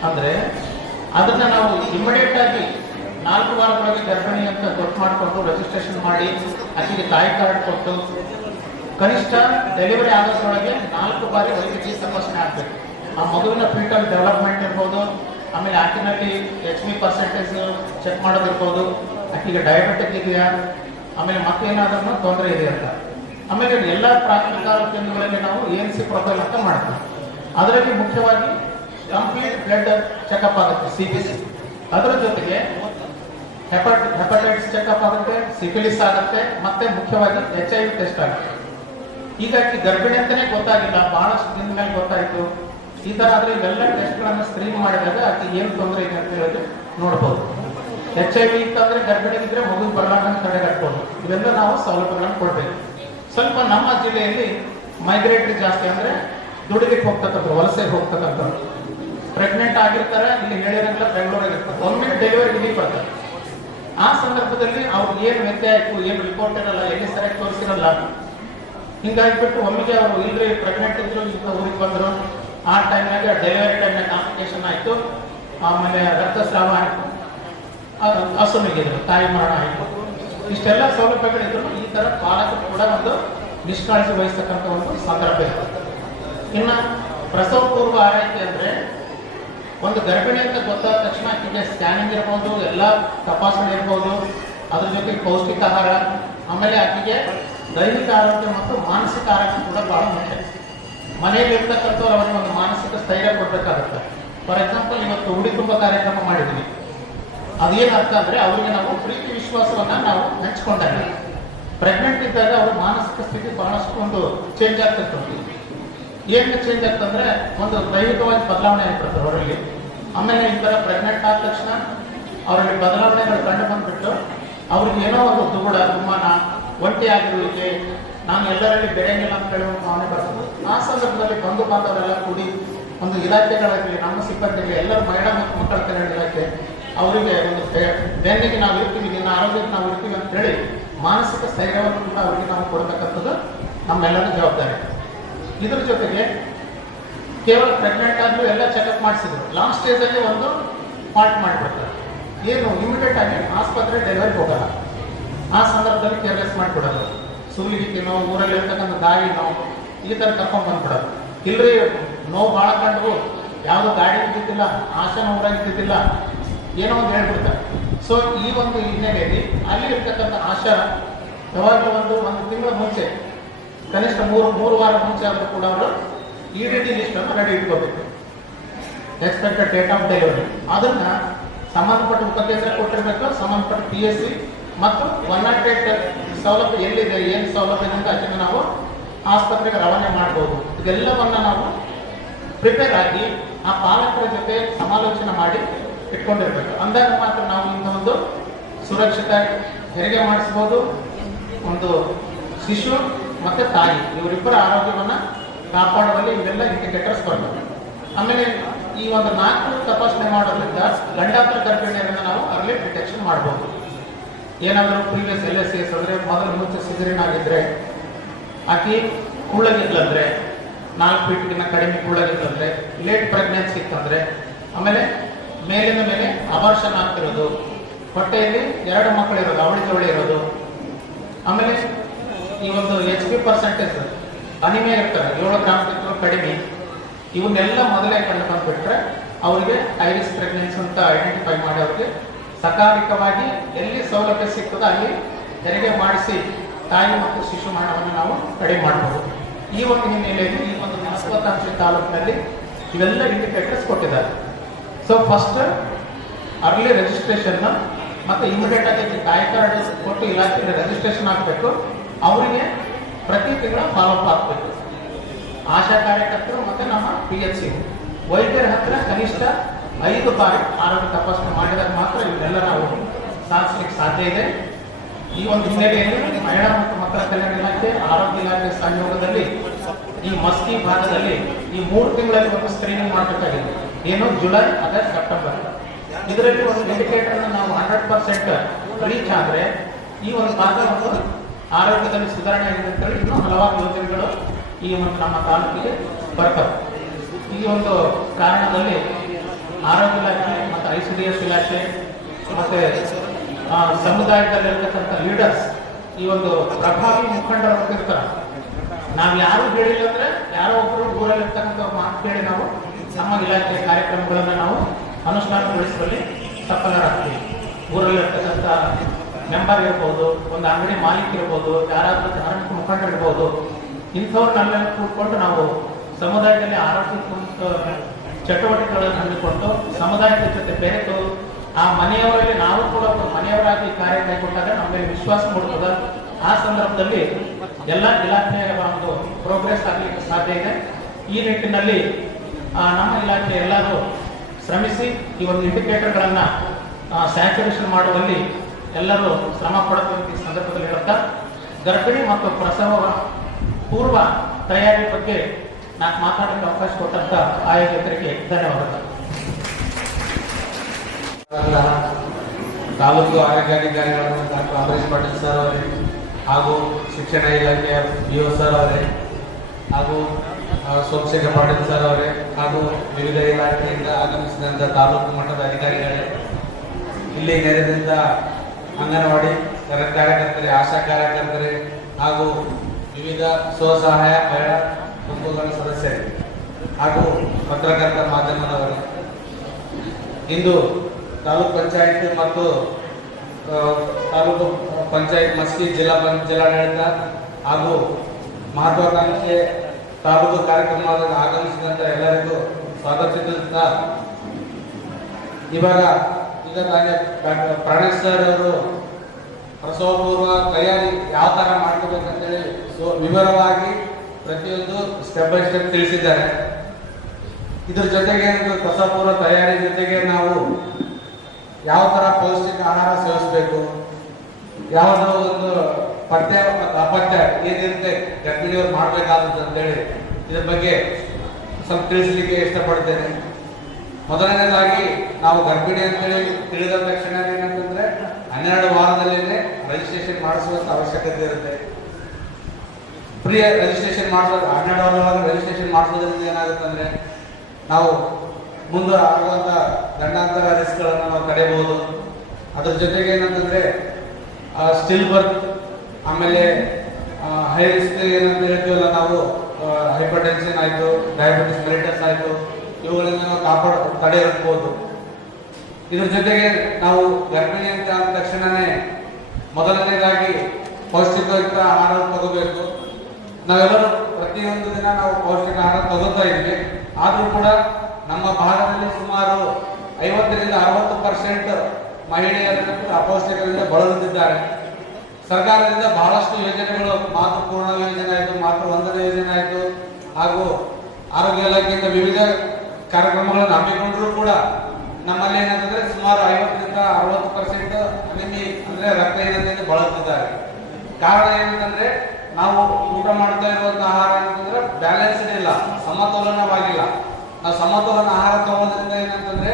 ಅಂದ್ರೆ, ಅದನ್ನ ನಾವು ಇಮಿಡಿಯೇಟ್ ಆಗಿ 4 ವಾರದೊಳಗೆ ಗರ್ಭಿಣಿ ಅಂತ ಗೊತ್ತು ಮಾಡಿಕೊಂಡು ರಿಜಿಸ್ಟ್ರೇಷನ್ ಮಾಡಿ ಆಕೆಗೆ ತಾಯಿ ಕಾರ್ಡ್ ಕೊಟ್ಟು ಕನಿಷ್ಠ ಡೆಲಿವರಿ ಆಗೋದ್ರೊಳಗೆ 4 ಬಾರಿ ವೈದ್ಯಕೀಯ ತಪಾಸಣೆ ಆಗಬೇಕು. ಆ ಮಗುವಿನ ಫೀಟಲ್ ಡೆವಲಪ್ಮೆಂಟ್ ಇರ್ಬೋದು, ಆಮೇಲೆ ಆಕಿನಲ್ಲಿ HB ಪರ್ಸೆಂಟೇಜ್ ಚೆಕ್ ಮಾಡೋದಿರ್ಬೋದು, ಆಕೆಗೆ ಡಯಾಬಿಟಿಕ್ ಇದೆಯಾ, ಆಮೇಲೆ ಮತ್ತೇನಾದ್ರೂ ತೊಂದರೆ ಇದೆ ಅಂತ. ಆಮೇಲೆ ಎಲ್ಲ ಪ್ರಾಥಮಿಕ ಆರೋಗ್ಯ ಕೇಂದ್ರಗಳಲ್ಲಿ ನಾವು ANC ಪ್ರೊಫೈಲ್ ಅಂತ ಮಾಡ್ತೀವಿ. ಅದರಲ್ಲಿ ಮುಖ್ಯವಾಗಿ ಕಂಪ್ಲೀಟ್ ಬ್ಲಡ್ ಚೆಕಪ್ ಆಗುತ್ತೆ, CBC. ಅದರ ಜೊತೆಗೆ ಹೆಪಟೈಟಿಸ್ ಚೆಕಪ್ ಆಗುತ್ತೆ, ಸಿಫಿಲಿಸ್ ಆಗುತ್ತೆ, ಮತ್ತೆ ಮುಖ್ಯವಾಗಿ HIV ಟೆಸ್ಟ್ ಆಗುತ್ತೆ. ಹೀಗಾಗಿ ಗರ್ಭಿಣಿ ಅಂತಾನೆ ಗೊತ್ತಾಗಿಲ್ಲ, ಬಹಳಷ್ಟು ದಿನದ ಮೇಲೆ ಗೊತ್ತಾಯ್ತು. ಈ ತರ ಆದ್ರೆ ಇವೆಲ್ಲ ಟೆಸ್ಟ್ಗಳನ್ನು ಸ್ಕ್ರೀನ್ ಮಾಡಿದಾಗ ಆಕೆ ಏನು ತೊಂದರೆ ಇದೆ ಅಂತ ಹೇಳೋದು ನೋಡ್ಬೋದು. HIV ಇತ್ತಂದ್ರೆ ಗರ್ಭಿಣಿ ಇದ್ರೆ ಮಗು ಬರಲಾರ್ದಂಗೆ ತಡೆಗಟ್ಬೋದು. ಇವೆಲ್ಲ ನಾವು ಸೌಲಭ್ಯಗಳನ್ನು ಕೊಡ್ಬೇಕು. ಸ್ವಲ್ಪ ನಮ್ಮ ಜಿಲ್ಲೆಯಲ್ಲಿ ಮೈಗ್ರೇಟರಿ ಜಾಸ್ತಿ, ಅಂದ್ರೆ ದುಡಿಲಿಕ್ಕೆ ಹೋಗ್ತಕ್ಕಂಥ, ವಲಸೆಗೆ ಹೋಗ್ತಕ್ಕಂಥ, ಪ್ರೆಗ್ನೆಂಟ್ ಆಗಿರ್ತಾರೆ, ಇಲ್ಲಿ ಹೇಳಿರಂಗಿಲ್ಲ ಬೆಂಗಳೂರಿಗೆ ಇರ್ತಾರೆ, ಒಮ್ಮೆ ಡೆಲಿವರಿ ಇಲ್ಲಿ ಬರ್ತಾರೆ. ಆ ಸಂದರ್ಭದಲ್ಲಿ ಅವ್ರಿಗೆ ಏನು ವ್ಯತ್ಯಯ ಆಯ್ತು, ಏನು ರಿಪೋರ್ಟ್ ಇರಲ್ಲ, ಎಲ್ಲಿ ಸರಿಯಾಗಿ ತೋರಿಸಿರಲ್ಲ, ಹಿಂಗಾಗಿಬಿಟ್ಟು ಒಮ್ಮೆಗೆ ಅವರು ಇಲ್ರಿ ಪ್ರೆಗ್ನೆಂಟ್ ಇದ್ರು ಊರಿಗೆ ಬಂದರು. ಆ ಟೈಮ್ನಾಗ ಡೆಲಿವರಿ ಟೈಮ್ನಾಗ ಕಾಂಪ್ಲಿಕೇಶನ್ ಆಯಿತು, ಆಮೇಲೆ ರಕ್ತಸ್ರಾವ ಆಯಿತು, ಹಸುನಿಗಿದ್ರು, ತಾಯಿ ಮರಣ ಆಯಿತು. ಇಷ್ಟೆಲ್ಲ ಸೌಲಭ್ಯಗಳಿದ್ರು ಈ ತರ ಪಾಲಕರು ಕೂಡ ಒಂದು ನಿಷ್ಕಾಳಜಿ ವಹಿಸ್ತಕ್ಕಂಥ ಒಂದು ಸಂದರ್ಭ ಇರ್ತದೆ. ಇನ್ನು ಪ್ರಸವ ಪೂರ್ವ ಆರೈಕೆ ಅಂದ್ರೆ, ಒಂದು ಗರ್ಭಿಣಿ ಅಂತ ಗೊತ್ತಾದ ತಕ್ಷಣ ಆಕೆಗೆ ಸ್ಕ್ಯಾನಿಂಗ್ ಇರ್ಬೋದು, ಎಲ್ಲ ತಪಾಸಣೆ ಇರ್ಬೋದು, ಅದ್ರ ಜೊತೆಗೆ ಪೌಷ್ಟಿಕ ಆಹಾರ, ಆಮೇಲೆ ಆಕೆಗೆ ದೈಹಿಕ ಆರೋಗ್ಯ ಮತ್ತು ಮಾನಸಿಕ ಆರೋಗ್ಯ ಕೂಡ ಬಹಳ ಮುಖ್ಯ. ಮನೆಯಲ್ಲಿ ಇರ್ತಕ್ಕಂಥವ್ರು ಅವರಿಗೆ ಒಂದು ಮಾನಸಿಕ ಸ್ಥೈರ್ಯ ಕೊಡ್ಬೇಕಾಗುತ್ತೆ. ಫಾರ್ ಎಕ್ಸಾಂಪಲ್, ಇವತ್ತು ಉಡಿ ತುಂಬ ಕಾರ್ಯಕ್ರಮ ಮಾಡಿದ್ವಿ. ಅದೇನು ಅರ್ಥ ಅಂದ್ರೆ, ಅವರಿಗೆ ನಾವು ಪ್ರೀತಿ ವಿಶ್ವಾಸವನ್ನ ನಾವು ಹಂಚ್ಕೊಂಡಾಗ, ಪ್ರೆಗ್ನೆಂಟ್ ಇದ್ದಾಗ ಅವ್ರ ಮಾನಸಿಕ ಸ್ಥಿತಿ ಬಹಳಷ್ಟು ಒಂದು ಚೇಂಜ್ ಆಗ್ತಿರ್ತದೆ. ಏನು ಚೇಂಜ್ ಆಗ್ತಂದ್ರೆ, ಒಂದು ದೈಹಿಕವಾಗಿ ಬದಲಾವಣೆ ಆಗ್ಬಿಡ್ತಾರೆ ಅವರಲ್ಲಿ. ಆಮೇಲೆ ಈ ತರ ಪ್ರೆಗ್ನೆಂಟ್ ಆದ ತಕ್ಷಣ ಅವರಲ್ಲಿ ಬದಲಾವಣೆಗಳು ಕಂಡು ಬಂದ್ಬಿಟ್ಟು ಅವ್ರಿಗೆ ಏನೋ ಒಂದು ದುಗುಡ, ದುಮ್ಮಾನ, ಒಂಟಿ ಆಗಿರುವಿಕೆ, ನಾನು ಎಲ್ಲರಲ್ಲಿ ಬೆಳೆಯಂಗಿಲ್ಲ ಅಂತ ಹೇಳುವ ಭಾವನೆ ಬರ್ತದೆ. ಆ ಸಂದರ್ಭದಲ್ಲಿ ಬಂಧು ಬಾಂಧವರೆಲ್ಲ ಕೂಡಿ ಒಂದು ಇಲಾಖೆಗಳಾಗಲಿ, ನಮ್ಮ ಸಿಬ್ಬಂದಿಗೆ, ಎಲ್ಲರೂ ಮಹಿಳಾ ಮತ್ತು ಮಕ್ಕಳ ಕಲ್ಯಾಣ ಇಲಾಖೆ ಅವರಿಗೆ ಒಂದು ಬೆನ್ನಿಗೆ ನಾವು ಇರ್ತೀವಿ, ನಿನ್ನ ಆರೋಗ್ಯಕ್ಕೆ ನಾವು ಇರ್ತೀವಿ ಅಂತ ಹೇಳಿ ಮಾನಸಿಕ ಸ್ಥೈರ್ಯವನ್ನು ಕೂಡ ಅವರಿಗೆ ನಾವು ಕೊಡತಕ್ಕಂಥದ್ದು ನಮ್ಮೆಲ್ಲರ ಜವಾಬ್ದಾರಿ. ಇದ್ರ ಜೊತೆಗೆ ಕೇವಲ ಪ್ರೆಗ್ನೆಂಟ್ ಆದ್ರೂ ಎಲ್ಲ ಚೆಕಪ್ ಮಾಡಿಸಿದ್ರು, ಲಾಸ್ಟ್ ಸ್ಟೇಜಲ್ಲಿ ಒಂದು ಪಾರ್ಟ್ ಮಾಡಿಬಿಡ್ತಾರೆ. ಏನು ಇಮಿಡಿಯೇಟ್ ಆಗಿ ಆಸ್ಪತ್ರೆ ಡೆಲಿವರಿಗೆ ಹೋಗಲ್ಲ. ಆ ಸಂದರ್ಭದಲ್ಲಿ ಕೇರ್ಲೆಸ್ ಮಾಡಿಬಿಡೋದು, ಸುಲಿಗೆ ನೋವು, ಊರಲ್ಲಿ ಇರ್ತಕ್ಕಂಥ ಗಾಳಿ ನೋವು, ಈ ಥರ ಕರ್ಕೊಂಡು ಬಂದ್ಬಿಡೋದು. ಇಲ್ರಿ ನೋವು ಭಾಳ ಕಂಡು ಯಾವುದು ಗಾಡಿ ಇದ್ದಿದ್ದಿಲ್ಲ, ಆಸನ ಊರಾಗಿದ್ದಿದ್ದಿಲ್ಲ, ಏನೋ ಒಂದು ಹೇಳ್ಬಿಡ್ತಾರೆ. ಸೊ ಈ ಒಂದು ಹಿನ್ನೆಲೆಯಲ್ಲಿ ಅಲ್ಲಿ ಇರ್ತಕ್ಕಂಥ ಆಶಾ ಯಾವಾಗಲೂ ಒಂದು ತಿಂಗಳ ಮುಂಚೆ, ಕನಿಷ್ಠ ಮೂರು ವಾರ ಮುಂಚೆ ಆದರೂ ಕೂಡ ಅವರು EDD ಲಿಸ್ಟನ್ನು ರೆಡಿ ಇಟ್ಕೋಬೇಕು. ಎಕ್ಸ್ಪೆಕ್ಟೆಡ್ ಡೇಟ್ ಆಫ್ ಡೆಲಿವರಿ ಅದನ್ನು ಸಂಬಂಧಪಟ್ಟ ಉಪಕೇಂದ್ರ ಕೊಟ್ಟಿರಬೇಕು, ಸಂಬಂಧಪಟ್ಟ PSC ಮತ್ತು 108 ಸೌಲಭ್ಯ ಎಲ್ಲಿದೆ, ಏನು ಸೌಲಭ್ಯದಿಂದ ಅದನ್ನು ನಾವು ಆಸ್ಪತ್ರೆಗೆ ರವಾನೆ ಮಾಡ್ಬೋದು. ಇದೆಲ್ಲವನ್ನು ನಾವು ಪ್ರಿಪೇರ್ ಆಗಿ ಆ ಪಾಲಕರ ಜೊತೆ ಸಮಾಲೋಚನೆ ಮಾಡಿ ಇಟ್ಕೊಂಡಿರ್ಬೇಕು. ಅಂದಾಗ ಮಾತ್ರ ನಾವು ಇಂಥ ಒಂದು ಸುರಕ್ಷಿತ ಹೆರಿಗೆ ಮಾಡಿಸ್ಬೋದು. ಒಂದು ಶಿಶು ಮತ್ತು ತಾಯಿ ಇವರಿಬ್ಬರ ಆರೋಗ್ಯವನ್ನು ಕಾಪಾಡುವಲ್ಲಿ ಇವೆಲ್ಲ ಇಂಡಿಕೇಟರ್ಸ್ ಬರ್ತವೆ. ಆಮೇಲೆ ಈ ಒಂದು 4 ತಪಾಸಣೆ ಮಾಡೋದ್ರಿಂದ ಗಂಡಾಂತರ ಗರ್ಭಿಣಿಯರನ್ನು ನಾವು ಅರ್ಲಿ ಡಿಟೆಕ್ಷನ್ ಮಾಡ್ಬೋದು. ಏನಾದರೂ ಪ್ರೀವಿಯಸ್ LSCS ಅಂದರೆ ಮೊದಲು ಮುಂಚೆ ಸಿಜರಿನ್ ಆಗಿದ್ರೆ, ಆಕೆ ಕುಳ್ಳಗಿದ್ಲಂದ್ರೆ, 4 ಫೀಟ್ಗಿನ್ನ ಕಡಿಮೆ ಕುಳ್ಳಗಿದ್ಲಂದ್ರೆ, ಲೇಟ್ ಪ್ರೆಗ್ನೆನ್ಸಿ ಇತ್ತಂದ್ರೆ, ಆಮೇಲೆ ಮೇಲಿನ ಮೇಲೆ ಅಬಾರ್ಷನ್ ಆಗ್ತಿರೋದು, ಹೊಟ್ಟೆಯಲ್ಲಿ 2 ಮಕ್ಕಳಿರೋದು, ಅವಳಿ ಜವಳಿ ಇರೋದು, ಆಮೇಲೆ ಈ ಒಂದು HP% ಅನಿಮಿಯಾ ಇರ್ತಾರೆ, 7 ಗ್ರಾಮ್ಗಿಂತ ಕಡಿಮೆ, ಇವನ್ನೆಲ್ಲ ಮೊದಲೇ ಕಂಡು ಬಂದುಬಿಟ್ರೆ ಅವರಿಗೆ ಹೈರಿಸ್ ಪ್ರೆಗ್ನೆನ್ಸಿ ಅಂತ ಐಡೆಂಟಿಫೈ ಮಾಡಿ ಅವ್ರಿಗೆ ಸಕಾಲಿಕವಾಗಿ ಎಲ್ಲಿ ಸೌಲಭ್ಯ ಸಿಗ್ತದೋ ಅಲ್ಲಿ ಹೆರಿಗೆ ಮಾಡಿಸಿ ತಾಯಿ ಮತ್ತು ಶಿಶು ಮರಣವನ್ನು ನಾವು ಕಡಿಮೆ ಮಾಡ್ಬೋದು. ಈ ಒಂದು ಹಿನ್ನೆಲೆಯಲ್ಲಿ ಈ ಒಂದು ಮಹತ್ವಾಕಾಂಕ್ಷಿ ತಾಲೂಕಿನಲ್ಲಿ ಇವೆಲ್ಲ ಇಂಡಿಕೇಟರ್ಸ್ ಕೊಟ್ಟಿದ್ದಾರೆ. ಸೊ ಫಸ್ಟ್ ಅರ್ಲಿ ರಿಜಿಸ್ಟ್ರೇಷನ್ ಮತ್ತು ಇಮಿಡಿಯೇಟ್ ಆಗಿ ತಾಯಿ ಕಾರ್ಡ್ ಕೊಟ್ಟು ಇಲಾಖೆಗೆ ರಿಜಿಸ್ಟ್ರೇಷನ್ ಆಗಬೇಕು. ಅವರಿಗೆ ಪ್ರತಿ ತಿಂಗಳ ಫಾಲೋಅಪ್ ಆಗಬೇಕು. ಆಶಾ ಕಾರ್ಯಕರ್ತರು ಮತ್ತು ನಮ್ಮ PHC ವೈದ್ಯರ ಹತ್ರ ಕನಿಷ್ಠ 5 ಬಾರಿ ಆರೋಗ್ಯ ತಪಾಸಣೆ ಮಾಡಿದಾಗ ಮಾತ್ರ ಇವನ್ನೆಲ್ಲ ನಾವು ಸಾಧಿಸಲಿಕ್ಕೆ ಸಾಧ್ಯ ಇದೆ. ಈ ಒಂದು ಹಿನ್ನೆಲೆಯಲ್ಲಿ ಮಹಿಳಾ ಮತ್ತು ಮಕ್ಕಳ ಕಲ್ಯಾಣ ಇಲಾಖೆ, ಆರೋಗ್ಯ ಇಲಾಖೆ ಸಹಯೋಗದಲ್ಲಿ ಈ ಮಸ್ಕಿ ಭಾಗದಲ್ಲಿ ಈ 3 ತಿಂಗಳಲ್ಲಿ ಒಂದು ಸ್ಕ್ರೀನಿಂಗ್ ಮಾಡಬೇಕಾಗಿದೆ. ಏನು ಜುಲೈ, ಆಗಸ್ಟ್, ಸೆಪ್ಟೆಂಬರ್. ಇದರಲ್ಲಿ ಒಂದು ಇಂಡಿಕೇಟರ್ನ ನಾವು 100% ರೀಚ್ ಆದರೆ ಈ ಒಂದು ಭಾಗ ಒಂದು ಆರೋಗ್ಯದಲ್ಲಿ ಸುಧಾರಣೆ ಆಗಿದೆ ಅಂತೇಳಿ ಇನ್ನೂ ಹಲವಾರು ಯೋಜನೆಗಳು ಈ ಒಂದು ನಮ್ಮ ತಾಲೂಕಿಗೆ ಬರ್ತವೆ. ಈ ಒಂದು ಕಾರಣದಲ್ಲಿ ಆರೋಗ್ಯ ಇಲಾಖೆ ಮತ್ತು ICDS ಇಲಾಖೆ ಮತ್ತು ಸಮುದಾಯದಲ್ಲಿರ್ತಕ್ಕಂಥ ಲೀಡರ್ಸ್, ಈ ಒಂದು ಪ್ರಭಾವಿ ಮುಖಂಡರು ಇರ್ತಾರೆ. ನಾವು ಯಾರು ಹೇಳಿಲ್ಲ ಅಂದರೆ ಯಾರೋ ಒಬ್ಬರು ಊರಲ್ಲಿರ್ತಕ್ಕಂಥ ಮಾತು ಕೇಳಿ ನಾವು ನಮ್ಮ ಇಲಾಖೆಯ ಕಾರ್ಯಕ್ರಮಗಳನ್ನು ನಾವು ಅನುಷ್ಠಾನಗೊಳಿಸುವಲ್ಲಿ ಸಫಲರಾಗ್ತೀವಿ. ಊರಲ್ಲಿರ್ತಕ್ಕಂಥ ಮೆಂಬರ್ ಇರ್ಬೋದು, ಒಂದು ಅಂಗಡಿ ಮಾಲೀಕ ಇರ್ಬೋದು, ಯಾರಾದರೂ ಧಾರ್ಮಿಕ ಮುಖಂಡ ಇರ್ಬೋದು, ಇಂಥವ್ರನ್ನೆಲ್ಲ ಕೂತ್ಕೊಂಡು ನಾವು ಸಮುದಾಯದಲ್ಲಿ ಆರೋಗ್ಯ ಚಟುವಟಿಕೆಗಳನ್ನು ಹಮ್ಮಿಕೊಂಡು ಸಮುದಾಯದ ಜೊತೆ ಬೆರೆತು ಆ ಮನೆಯವರಲ್ಲಿ ನಾವು ಕೂಡ ಒಂದು ಮನೆಯವರಾಗಿ ಕಾರ್ಯ ಕೈಗೊಂಡಾಗ ನಮ್ಮ ಮೇಲೆ ವಿಶ್ವಾಸ ಮೂಡುತ್ತದೆ. ಆ ಸಂದರ್ಭದಲ್ಲಿ ಎಲ್ಲ ಇಲಾಖೆಯ ಒಂದು ಪ್ರೋಗ್ರೆಸ್ ಆಗಲಿಕ್ಕೆ ಸಾಧ್ಯ ಇದೆ. ಈ ನಿಟ್ಟಿನಲ್ಲಿ ನಮ್ಮ ಇಲಾಖೆ ಎಲ್ಲರೂ ಶ್ರಮಿಸಿ ಈ ಒಂದು ಇಂಡಿಕೇಟರ್ಗಳನ್ನು ಸ್ಯಾಚುರೇಷನ್ ಮಾಡುವಲ್ಲಿ ಎಲ್ಲರೂ ಶ್ರಮ ಪಡಬೇಕು. ಈ ಸಂದರ್ಭದಲ್ಲಿ ಹೇಳುತ್ತಾ ಗರ್ಭಿಣಿ ಮತ್ತು ಪ್ರಸವ ಪೂರ್ವ ತಯಾರಿ ಬಗ್ಗೆ ನಾನು ಮಾತಾಡೋಕ್ಕೆ ಅವಕಾಶ ಕೊಟ್ಟಂತ ಆಯೋಜಕರಿಗೆ ಧನ್ಯವಾದಗಳು. ತಾಲೂಕು ಆರೋಗ್ಯಾಧಿಕಾರಿಗಳು ಡಾಕ್ಟರ್ ಅಮರೇಶ್ ಪಾಟೀಲ್ ಸರ್ ಅವರೇ, ಹಾಗೂ ಶಿಕ್ಷಣ ಇಲಾಖೆಯ BO ಸರ್ ಅವರೇ, ಹಾಗೂ ಸೋಮಶೇಖರ್ ಪಾಟೀಲ್ ಸರ್ ಅವರೇ, ಹಾಗೂ ವಿವಿಧ ಇಲಾಖೆಯಿಂದ ಆಗಮಿಸಿದಂಥ ತಾಲೂಕು ಮಟ್ಟದ ಅಧಿಕಾರಿಗಳೇ, ಇಲ್ಲಿ ನೆರೆದಂಥ ಅಂಗನವಾಡಿ ಕಾರ್ಯಕರ್ತರೇ, ಆಶಾ ಕಾರ್ಯಕರ್ತರೇ, ಹಾಗೂ ವಿವಿಧ ಸ್ವಸಹಾಯ ಮಹಿಳಾ ಗುಂಪುಗಳ ಸದಸ್ಯರೇ, ಹಾಗೂ ಪತ್ರಕರ್ತ ಮಾಧ್ಯಮದವರು, ಇಂದು ತಾಲೂಕ್ ಪಂಚಾಯತ್ ಮತ್ತು ತಾಲೂಕು ಪಂಚಾಯತ್ ಮಸ್ಕಿ ಜಿಲ್ಲಾಡಳಿತ ಹಾಗೂ ಮಹತ್ವಾಕಾಂಕ್ಷೆ ತಾಲೂಕು ಕಾರ್ಯಕ್ರಮದ ಆಗಮಿಸಿದಂಥ ಎಲ್ಲರಿಗೂ ಸ್ವಾಗತಿಸುತ್ತಾ, ಈಗ ತಾನೇ ಪ್ರಣೇಶ್ ಸರ್ ಅವರು ಪ್ರಸವ ಪೂರ್ವ ತಯಾರಿ ಯಾವ ಥರ ಮಾಡ್ಕೋಬೇಕಂತೇಳಿ ವಿವರವಾಗಿ ಪ್ರತಿಯೊಂದು ಸ್ಟೆಪ್ ಬೈ ಸ್ಟೆಪ್ ತಿಳಿಸಿದ್ದಾರೆ. ಇದ್ರ ಜೊತೆಗೆ ಪ್ರಸವ ಪೂರ್ವ ತಯಾರಿ ಜೊತೆಗೆ ನಾವು ಯಾವ ಥರ ಪೌಷ್ಟಿಕ ಆಹಾರ ಸೇವಿಸಬೇಕು, ಯಾವುದೋ ಒಂದು ಪಥ್ಯ ಮತ್ತು ಅಪಥ್ಯ ಏನಿರುತ್ತೆ ಗರ್ಭಿಣಿಯವ್ರು ಮಾಡಬೇಕಾಗುತ್ತೆ ಅಂತೇಳಿ ಇದ್ರ ಬಗ್ಗೆ ಸ್ವಲ್ಪ ತಿಳಿಸ್ಲಿಕ್ಕೆ ಇಷ್ಟಪಡ್ತೇನೆ. ಮೊದಲನೇದಾಗಿ ನಾವು ಗರ್ಭಿಣಿ ಅಂತೇಳಿ ತಿಳಿದ ತಕ್ಷಣ ಏನಂತಂದ್ರೆ 12 ವಾರದಲ್ಲೇ ರಿಜಿಸ್ಟ್ರೇಷನ್ ಮಾಡಿಸುವಂತ ಅವಶ್ಯಕತೆ ಇರುತ್ತೆ. ಪ್ರೀ ರಿಜಿಸ್ಟ್ರೇಷನ್ ಮಾಡಿಸೋದು 12 ವಾರದೊಳಗೆ ರಿಜಿಸ್ಟ್ರೇಷನ್ ಮಾಡಿಸೋದ್ರಿಂದ ಏನಾಗುತ್ತೆ ಅಂದ್ರೆ ನಾವು ಮುಂದೆ ಆಗುವಂತ ಗಂಡಾಂತರ ರಿಸ್ಕ್ಗಳನ್ನು ನಾವು ತಡೆಯಬಹುದು. ಅದ್ರ ಜೊತೆಗೆ ಏನಂತಂದ್ರೆ ಸ್ಟಿಲ್ ಬರ್ತ್, ಆಮೇಲೆ ಹೈ ರಿಸ್ಕ್ ಏನಂತ ಹೇಳ್ತೀವಲ್ಲ ನಾವು ಹೈಪರ್ ಟೆನ್ಷನ್ ಆಯಿತು, ಡಯಾಬಿಟಿಸ್ ಮೆಲಿಟಸ್ ಆಯಿತು, ಇವುಗಳಿಂದ ನಾವು ತಡೆಯಬಹುದು. ಇದ್ರ ಜೊತೆಗೆ ನಾವು ಗರ್ಭಿಣಿ ಅಂತ ಆದ ತಕ್ಷಣನೇ ಮೊದಲನೇದಾಗಿ ಪೌಷ್ಟಿಕಯುಕ್ತ ಆಹಾರ ತಗೋಬೇಕು. ನಾವೆಲ್ಲರೂ ಪ್ರತಿಯೊಂದು ದಿನ ನಾವು ಪೌಷ್ಟಿಕ ಆಹಾರ ತಗೋತಾ ಇದ್ವಿ. ಆದರೂ ಕೂಡ ನಮ್ಮ ಭಾಗದಲ್ಲಿ ಸುಮಾರು 50-60% ಮಹಿಳೆಯರು ಅಪೌಷ್ಟಿಕದಿಂದ ಬಳಲುತ್ತಿದ್ದಾರೆ. ಸರ್ಕಾರದಿಂದ ಬಹಳಷ್ಟು ಯೋಜನೆಗಳು, ಮಾತೃಪೂರ್ಣ ಯೋಜನೆ ಆಯಿತು, ಮಾತೃ ವಂದನ ಯೋಜನೆ ಆಯಿತು, ಹಾಗೂ ಆರೋಗ್ಯ ಇಲಾಖೆಯಿಂದ ವಿವಿಧ ಕಾರ್ಯಕ್ರಮಗಳನ್ನು ಹಮ್ಮಿಕೊಂಡರೂ ಕೂಡ ನಮ್ಮಲ್ಲಿ ಏನಂತಂದ್ರೆ ಸುಮಾರು 50-60% ಅನಿಮಿ ಅಂದ್ರೆ ರಕ್ತಹೀನತೆಯಿಂದ ಬಳಲುತ್ತಿದ್ದಾರೆ. ಕಾರಣ ಏನಂತಂದ್ರೆ ನಾವು ಊಟ ಮಾಡ್ತಾ ಇರುವಂತಹ ಆಹಾರ ಏನಂತಂದ್ರೆ ಬ್ಯಾಲೆನ್ಸ್ಡ್ ಇಲ್ಲ, ಸಮತೋಲನವಾಗಿಲ್ಲ. ನಾವು ಸಮತೋಲನ ಆಹಾರ ತಗೊಳ್ಳೋದ್ರಿಂದ ಏನಂತಂದ್ರೆ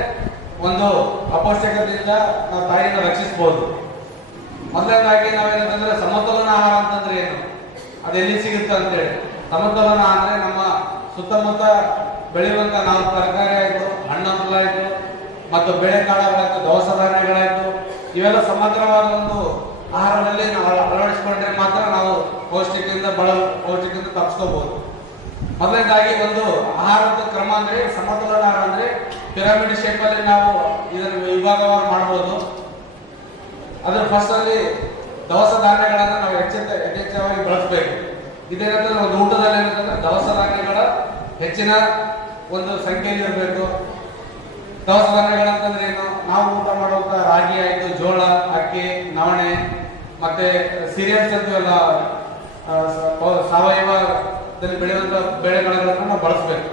ಒಂದು ಅಪೌಷ್ಟಿಕತೆಯಿಂದ ನಾವು ತಾಯಿಯನ್ನು ರಕ್ಷಿಸಬಹುದು. ಮೊದಲನೇದಾಗಿ ನಾವೇನಂತಂದ್ರೆ ಸಮತೋಲನ ಆಹಾರ ಅಂತಂದ್ರೆ ಏನು, ಅದು ಎಲ್ಲಿ ಸಿಗುತ್ತೆ ಅಂತೇಳಿ. ಸಮತೋಲನ ಅಂದ್ರೆ ನಮ್ಮ ಸುತ್ತಮುತ್ತ ಬೆಳೆಯುವಂತ ನಾವು ತರಕಾರಿ ಆಯ್ತು, ಹಣ್ಣು ಹಂಪಲಾಯ್ತು, ಮತ್ತು ಬೇಳೆಕಾಳುಗಳಾಯ್ತು, ದವಸ ಧಾನ್ಯಗಳಾಯ್ತು, ಇವೆಲ್ಲ ಸಮಗ್ರವಾದ ಒಂದು ಆಹಾರದಲ್ಲಿ ನಾವು ಅಳವಡಿಸಿಕೊಂಡ್ರೆ ಮಾತ್ರ ನಾವು ಪೌಷ್ಟಿಕದಿಂದ ತಪ್ಪಿಸ್ಕೋಬಹುದು. ಮೊದಲನೇದಾಗಿ ಒಂದು ಆಹಾರದ ಕ್ರಮ ಅಂದ್ರೆ ಸಮತೋಲನ ಆಹಾರ ಅಂದ್ರೆ ಪಿರಮಿಡ್ ಶೇಪ್ ಅಲ್ಲಿ ನಾವು ಇದನ್ನು ವಿಭಾಗವಾಗಿ ಮಾಡಬಹುದು. ಅದ್ರ ಫಸ್ಟ್ ಅಲ್ಲಿ ದವಸ ಧಾನ್ಯಗಳನ್ನ ನಾವು ಯಥೇಚ್ಛವಾಗಿ ಬಳಸಬೇಕು. ಇದೇನಂದ್ರೆ ಒಂದು ಊಟದಲ್ಲಿ ಏನಂತಂದ್ರೆ ದವಸ ಧಾನ್ಯಗಳ ಹೆಚ್ಚಿನ ಒಂದು ಸಂಖ್ಯೆಯಲ್ಲಿ ಇರಬೇಕು. ದವಸ ಧಾನ್ಯಗಳಂತಂದ್ರೆ ಏನು, ನಾವು ಊಟ ಮಾಡುವಂತ ರಾಗಿ ಆಯ್ತು, ಜೋಳ, ಅಕ್ಕಿ, ನವಣೆ, ಮತ್ತೆ ಸೀರಿಯಲ್ಸ್ ಅಂತೀವಲ್ಲ, ಸಾವಯವದಲ್ಲಿ ಬೆಳೆಯುವಂತ ಬೆಳೆಗಳನ್ನು ನಾವು ಬಳಸಬೇಕು.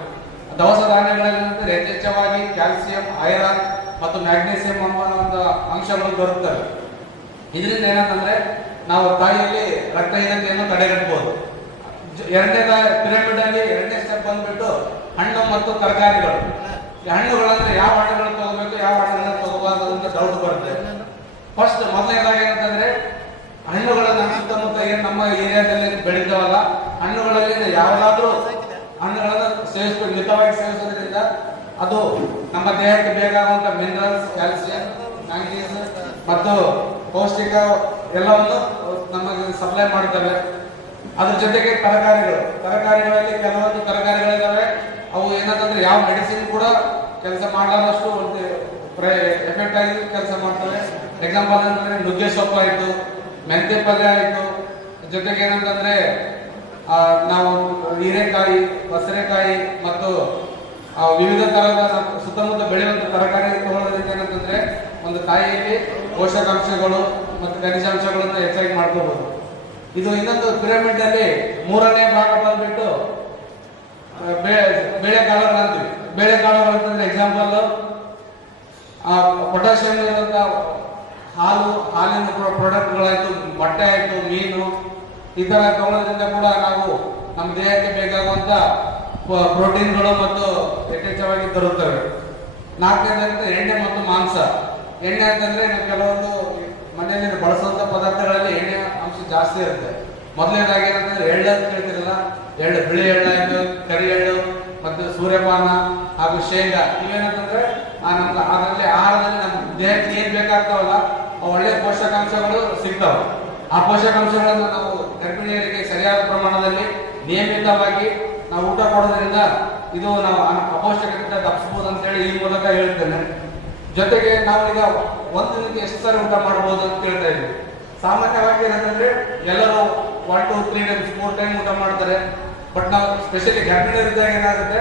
ದವಸ ಧಾನ್ಯಗಳಲ್ಲಿ ಯಥೇಚ್ಛವಾಗಿ ಕ್ಯಾಲ್ಸಿಯಂ, ಐರನ್ ಮತ್ತು ಮ್ಯಾಗ್ನೀಸಿಯಂ ಎಂಬ ಅಂಶಗಳು ದೊರಕುತ್ತವೆ. ಇದರಿಂದ ಏನಂತಂದ್ರೆ ನಾವು ತಾಯಿಯಲ್ಲಿ ರಕ್ತಹೀನತೆಯನ್ನು ತಡೆಗಟ್ಟಬಹುದು. ಎರಡನೇ ಪಿರಮಿಡ್ ಅಲ್ಲಿ ಎರಡನೇ ಸ್ಟೆಪ್ ಬಂದ್ಬಿಟ್ಟು ಹಣ್ಣು ಮತ್ತು ತರಕಾರಿಗಳು. ಹಣ್ಣುಗಳಂದ್ರೆ ಯಾವ ಹಣ್ಣುಗಳು ತಗೋಬೇಕು, ಯಾವ ಹಣ್ಣುಗಳನ್ನ ತಗೋಬಾರ್ದು ಅಂತ ಡೌಟ್ ಬರುತ್ತೆ. ಫಸ್ಟ್ ಮೊದಲನೇದಾಗಿ ಏನಂತಂದ್ರೆ ಹಣ್ಣುಗಳನ್ನ ಸುತ್ತಮುತ್ತ ಏನು ನಮ್ಮ ಏರಿಯಾದಲ್ಲಿ ಬೆಳೀತಾವಲ್ಲ, ಹಣ್ಣುಗಳಲ್ಲಿ ಯಾವ್ದಾದ್ರೂ ಹಣ್ಣುಗಳನ್ನ ಸೇವಿಸಬೇಕು. ಮಿತವಾಗಿ ಸೇವಿಸೋದ್ರಿಂದ ಅದು ನಮ್ಮ ದೇಹಕ್ಕೆ ಬೇಕಾಗುವಂತ ಮಿನರಲ್ಸ್, ಕ್ಯಾಲ್ಸಿಯಂ, ಮ್ಯಾಂಗನೀಸ್ ಮತ್ತು ಪೌಷ್ಟಿಕ ಎಲ್ಲವನ್ನು ನಮಗೆ ಸಪ್ಲೈ ಮಾಡ್ತವೆ. ಅದ್ರ ಜೊತೆಗೆ ತರಕಾರಿಗಳಲ್ಲಿ ಕೆಲವೊಂದು ತರಕಾರಿಗಳಿದ್ದಾವೆ, ಅವು ಏನಂತಂದ್ರೆ ಯಾವ ಮೆಡಿಸಿನ್ ಕೂಡ ಕೆಲಸ ಮಾಡಲಾರಷ್ಟು ಒಂದು ಎಫೆಕ್ಟ್ ಆಗಿ ಕೆಲಸ ಮಾಡ್ತವೆ. ಎಕ್ಸಾಂಪಲ್ ಅಂತಂದ್ರೆ ನುಗ್ಗೆ ಸೊಪ್ಪು ಆಯ್ತು, ಮೆಂತ್ಯ ಪಲ್ಯ ಆಯ್ತು, ಜೊತೆಗೆ ಏನಂತಂದ್ರೆ ನಾವು ಹೀರೆಕಾಯಿ, ಬಸರೆಕಾಯಿ ಮತ್ತು ವಿವಿಧ ತರಹದ ಸುತ್ತಮುತ್ತ ಬೆಳೆಯುವಂತ ತರಕಾರಿ ತಗೊಳ್ಳೋದ್ರಿಂದ ಏನಂತಂದ್ರೆ ಒಂದು ತಾಯಿಯಲ್ಲಿ ಪೋಷಕಾಂಶಗಳು ಮತ್ತು ಖನಿಜಾಂಶಗಳನ್ನ ಹೆಚ್ಚಾಗಿ ಮಾಡ್ಕೋಬಹುದು. ಇದು ಇನ್ನೊಂದು ಪಿರಮಿಡ್ ಅಲ್ಲಿ ಮೂರನೇ ಭಾಗ ಬಂದ್ಬಿಟ್ಟು ಬೇಳೆಕಾಳುಗಳು ಅಂತೀವಿ. ಬೇಳೆಕಾಳುಗಳು ಅಂತಂದ್ರೆ ಎಕ್ಸಾಂಪಲ್ ಪೊಟ್ಯಾಷಿಯಂ ಇರುವಂತ ಹಾಲಿನ ಪ್ರಾಡಕ್ಟ್ಗಳಾಯ್ತು, ಮೊಟ್ಟೆ ಆಯ್ತು, ಮೀನು, ಈ ತರ ತಗೊಳ್ಳೋದ್ರಿಂದ ಕೂಡ ನಾವು ನಮ್ಮ ದೇಹಕ್ಕೆ ಬೇಕಾಗುವಂತ ಪ್ರೋಟೀನ್ಗಳು ಮತ್ತು ಯಥೇಚ್ಛವಾಗಿ ದೊರೆಯುತ್ತವೆ. ನಾಲ್ಕನೇದಂದ್ರೆ ಎಣ್ಣೆ ಮತ್ತು ಮಾಂಸ. ಎಣ್ಣೆ ಅಂತಂದ್ರೆ ನಾವು ಕೆಲವೊಂದು ಮನೆಯಲ್ಲಿ ಬಳಸುವಂತ ಪದಾರ್ಥಗಳಲ್ಲಿ ಎಣ್ಣೆ ಅಂಶ ಜಾಸ್ತಿ ಇರುತ್ತೆ. ಮೊದಲನೇದಾಗಿ ಏನಂತಂದ್ರೆ ಎಳ್ಳು ಅಂತ ಹೇಳ್ತಿರಲ್ಲ, ಎಳ್ಳು, ಬಿಳಿ ಎಳ್ಳು ಆಯ್ತು, ಕರಿ ಎಳ್ಳು ಮತ್ತು ಸೂರ್ಯಪಾನ ಹಾಗೂ ಶೇಂಗಾ, ಇವೇನಂತಂದ್ರೆ ಅದರಲ್ಲಿ ಆಹಾರದಲ್ಲಿ ನಮ್ಮ ದೇಹಕ್ಕೆ ಏನ್ ಬೇಕಾಗ್ತಾವಲ್ಲ ಒಳ್ಳೆ ಪೋಷಕಾಂಶಗಳು ಸಿಗ್ತಾವೆ. ಆ ಪೋಷಕಾಂಶಗಳನ್ನು ನಾವು ಗರ್ಭಿಣಿಯರಿಗೆ ಸರಿಯಾದ ಪ್ರಮಾಣದಲ್ಲಿ ನಿಯಮಿತವಾಗಿ ನಾವು ಊಟ ಕೊಡೋದ್ರಿಂದ ಇದು ನಾವು ಅಪೌಷ್ಟಿಕತೆಯಿಂದ ತಪ್ಪಿಸಬಹುದು ಅಂತೇಳಿ ಈ ಮೂಲಕ ಹೇಳ್ತೇನೆ. ಜೊತೆಗೆ ನಾವು ಈಗ ಒಂದು ದಿನಕ್ಕೆ ಎಷ್ಟು ಸಾರಿ ಊಟ ಮಾಡಬಹುದು ಅಂತ ಹೇಳ್ತಾ ಇದ್ದೀವಿ. ಸಾಮಾನ್ಯವಾಗಿ ಏನಂತಂದ್ರೆ ಎಲ್ಲರೂ 1 to 3 times 4 ಟೈಮ್ ಊಟ ಮಾಡ್ತಾರೆ. ಬಟ್ ನಾವು ಸ್ಪೆಷಲಿ ಗರ್ಭಿಣಿಯರಿದ್ದಾಗ ಏನಾಗುತ್ತೆ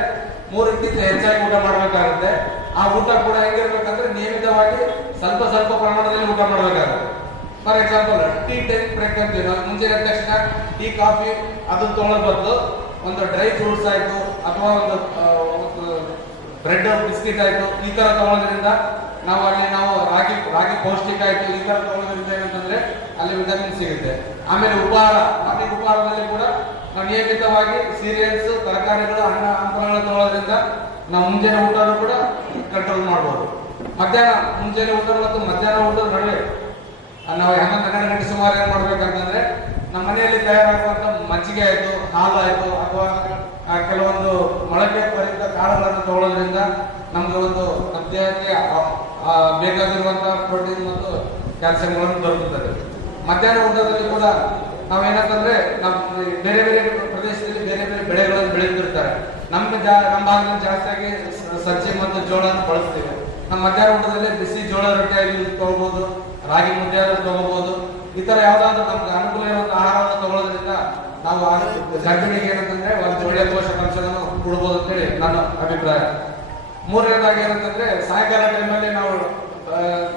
3ಕ್ಕಿಂತ ಹೆಚ್ಚಾಗಿ ಊಟ ಮಾಡಬೇಕಾಗುತ್ತೆ. ಆ ಊಟ ಕೂಡ ಹೆಂಗಿರ್ಬೇಕಂದ್ರೆ ನಿಯಮಿತವಾಗಿ ಸ್ವಲ್ಪ ಪ್ರಮಾಣದಲ್ಲಿ ಊಟ ಮಾಡಬೇಕಾಗುತ್ತೆ. For example tea time break ಅಂತೀವಿ ನಾವು. ಮುಂಚೆ ಎದ್ದ ತಕ್ಷಣ ಟೀ, ಕಾಫಿ ಅದನ್ನ ತೊಗೊಳ್ಳೋ ಬದಲು ಒಂದು ಡ್ರೈ ಫ್ರೂಟ್ಸ್ ಆಯ್ತು ಅಥವಾ ಒಂದು ಬ್ರೆಡ್, ಬಿಸ್ಕಿಟ್ ಆಯ್ತು, ಈ ತರ ತಗೊಳ್ಳೋದ್ರಿಂದ ನಾವು ರಾಗಿ ಪೌಷ್ಟಿಕ ಆಯ್ತು, ಈ ತರ ತಗೊಳ್ಳೋದ್ರಿಂದ ಏನಂತಂದ್ರೆ ಅಲ್ಲಿ ವಿಟಮಿನ್ ಸಿಗುತ್ತೆ. ಆಮೇಲೆ ಉಪಹಾರದಲ್ಲಿ ಕೂಡ ನಾವು ನಿಯಮಿತವಾಗಿ ಸೀರಿಯಲ್ಸ್, ತರಕಾರಿಗಳು, ಹಣ್ಣು ಹಂಪಲುಗಳು ತಗೊಳ್ಳೋದ್ರಿಂದ ನಾವು ಮುಂಜಾನೆ ಊಟನೂ ಕೂಡ ಕಂಟ್ರೋಲ್ ಮಾಡ್ಬೋದು. ಮುಂಜಾನೆ ಊಟ ಮತ್ತು ಮಧ್ಯಾಹ್ನ ಊಟದ ನಡುವೆ ನಾವು 11-12 ಗಂಟೆ ಸುಮಾರು ಏನ್ ಮಾಡ್ಬೇಕಂತಂದ್ರೆ ನಮ್ಮ ಮನೆಯಲ್ಲಿ ತಯಾರಾಗುವಂತ ಮಜ್ಜಿಗೆ ಆಯ್ತು, ಹಾಲು ಆಯ್ತು, ಅಥವಾ ಕೆಲವೊಂದು ಮೊಳಕೆ ಪರಿತ ಕಾಳುಗಳನ್ನು ತಗೊಳ್ಳೋದ್ರಿಂದ ನಮ್ಗೆ ಒಂದು ನಮ್ಮ ದೇಹಕ್ಕೆ ಬೇಕಾಗಿರುವಂತಹ ಪ್ರೋಟೀನ್ ಮತ್ತು ಕ್ಯಾಲ್ಸಿಯಂಗಳನ್ನು ದೊರಕುತ್ತದೆ. ಮಧ್ಯಾಹ್ನ ಊಟದಲ್ಲಿ ಕೂಡ ನಾವೇನಂತಂದ್ರೆ ನಮ್ಮ ಬೇರೆ ಪ್ರದೇಶದಲ್ಲಿ ಬೇರೆ ಬೇರೆ ಬೆಳೆಗಳನ್ನು ಬೆಳೆಯುತ್ತಿರ್ತಾರೆ. ನಮ್ಮ ಭಾಗದಲ್ಲಿ ಜಾಸ್ತಿಯಾಗಿ ಸಜ್ಜೆ ಮತ್ತು ಜೋಳವನ್ನು ಬಳಸ್ತೀವಿ. ನಮ್ಮ ಮಧ್ಯಾಹ್ನ ಊಟದಲ್ಲಿ ಬಿಸಿ ಜೋಳ ರೊಟ್ಟಿಯಾಗಿ ತಗೋಬಹುದು, ರಾಗಿ ಮುದ್ದೆ ಆದ್ರೂ ತಗೋಬಹುದು. ಈ ತರ ಯಾವ್ದಾದ್ರು ನಮ್ಗೆ ಅನುಕೂಲ ಇರುವಂತಹ ಆಹಾರವನ್ನು ತಗೊಳ್ಳೋದ್ರಿಂದ ನಾವು ಗರ್ಭಿಣಿಗೆ ಏನಂತಂದ್ರೆ ಒಂದು ಒಳ್ಳೆಯ ಪೋಷಕಾಂಶವನ್ನು ಕೊಡ್ಬೋದು ಅಂತೇಳಿ ನನ್ನ ಅಭಿಪ್ರಾಯ. ಮೂರನೇದಾಗಿ ಏನಂತಂದ್ರೆ ಸಾಯಂಕಾಲ ಟೈಮಲ್ಲಿ ನಾವು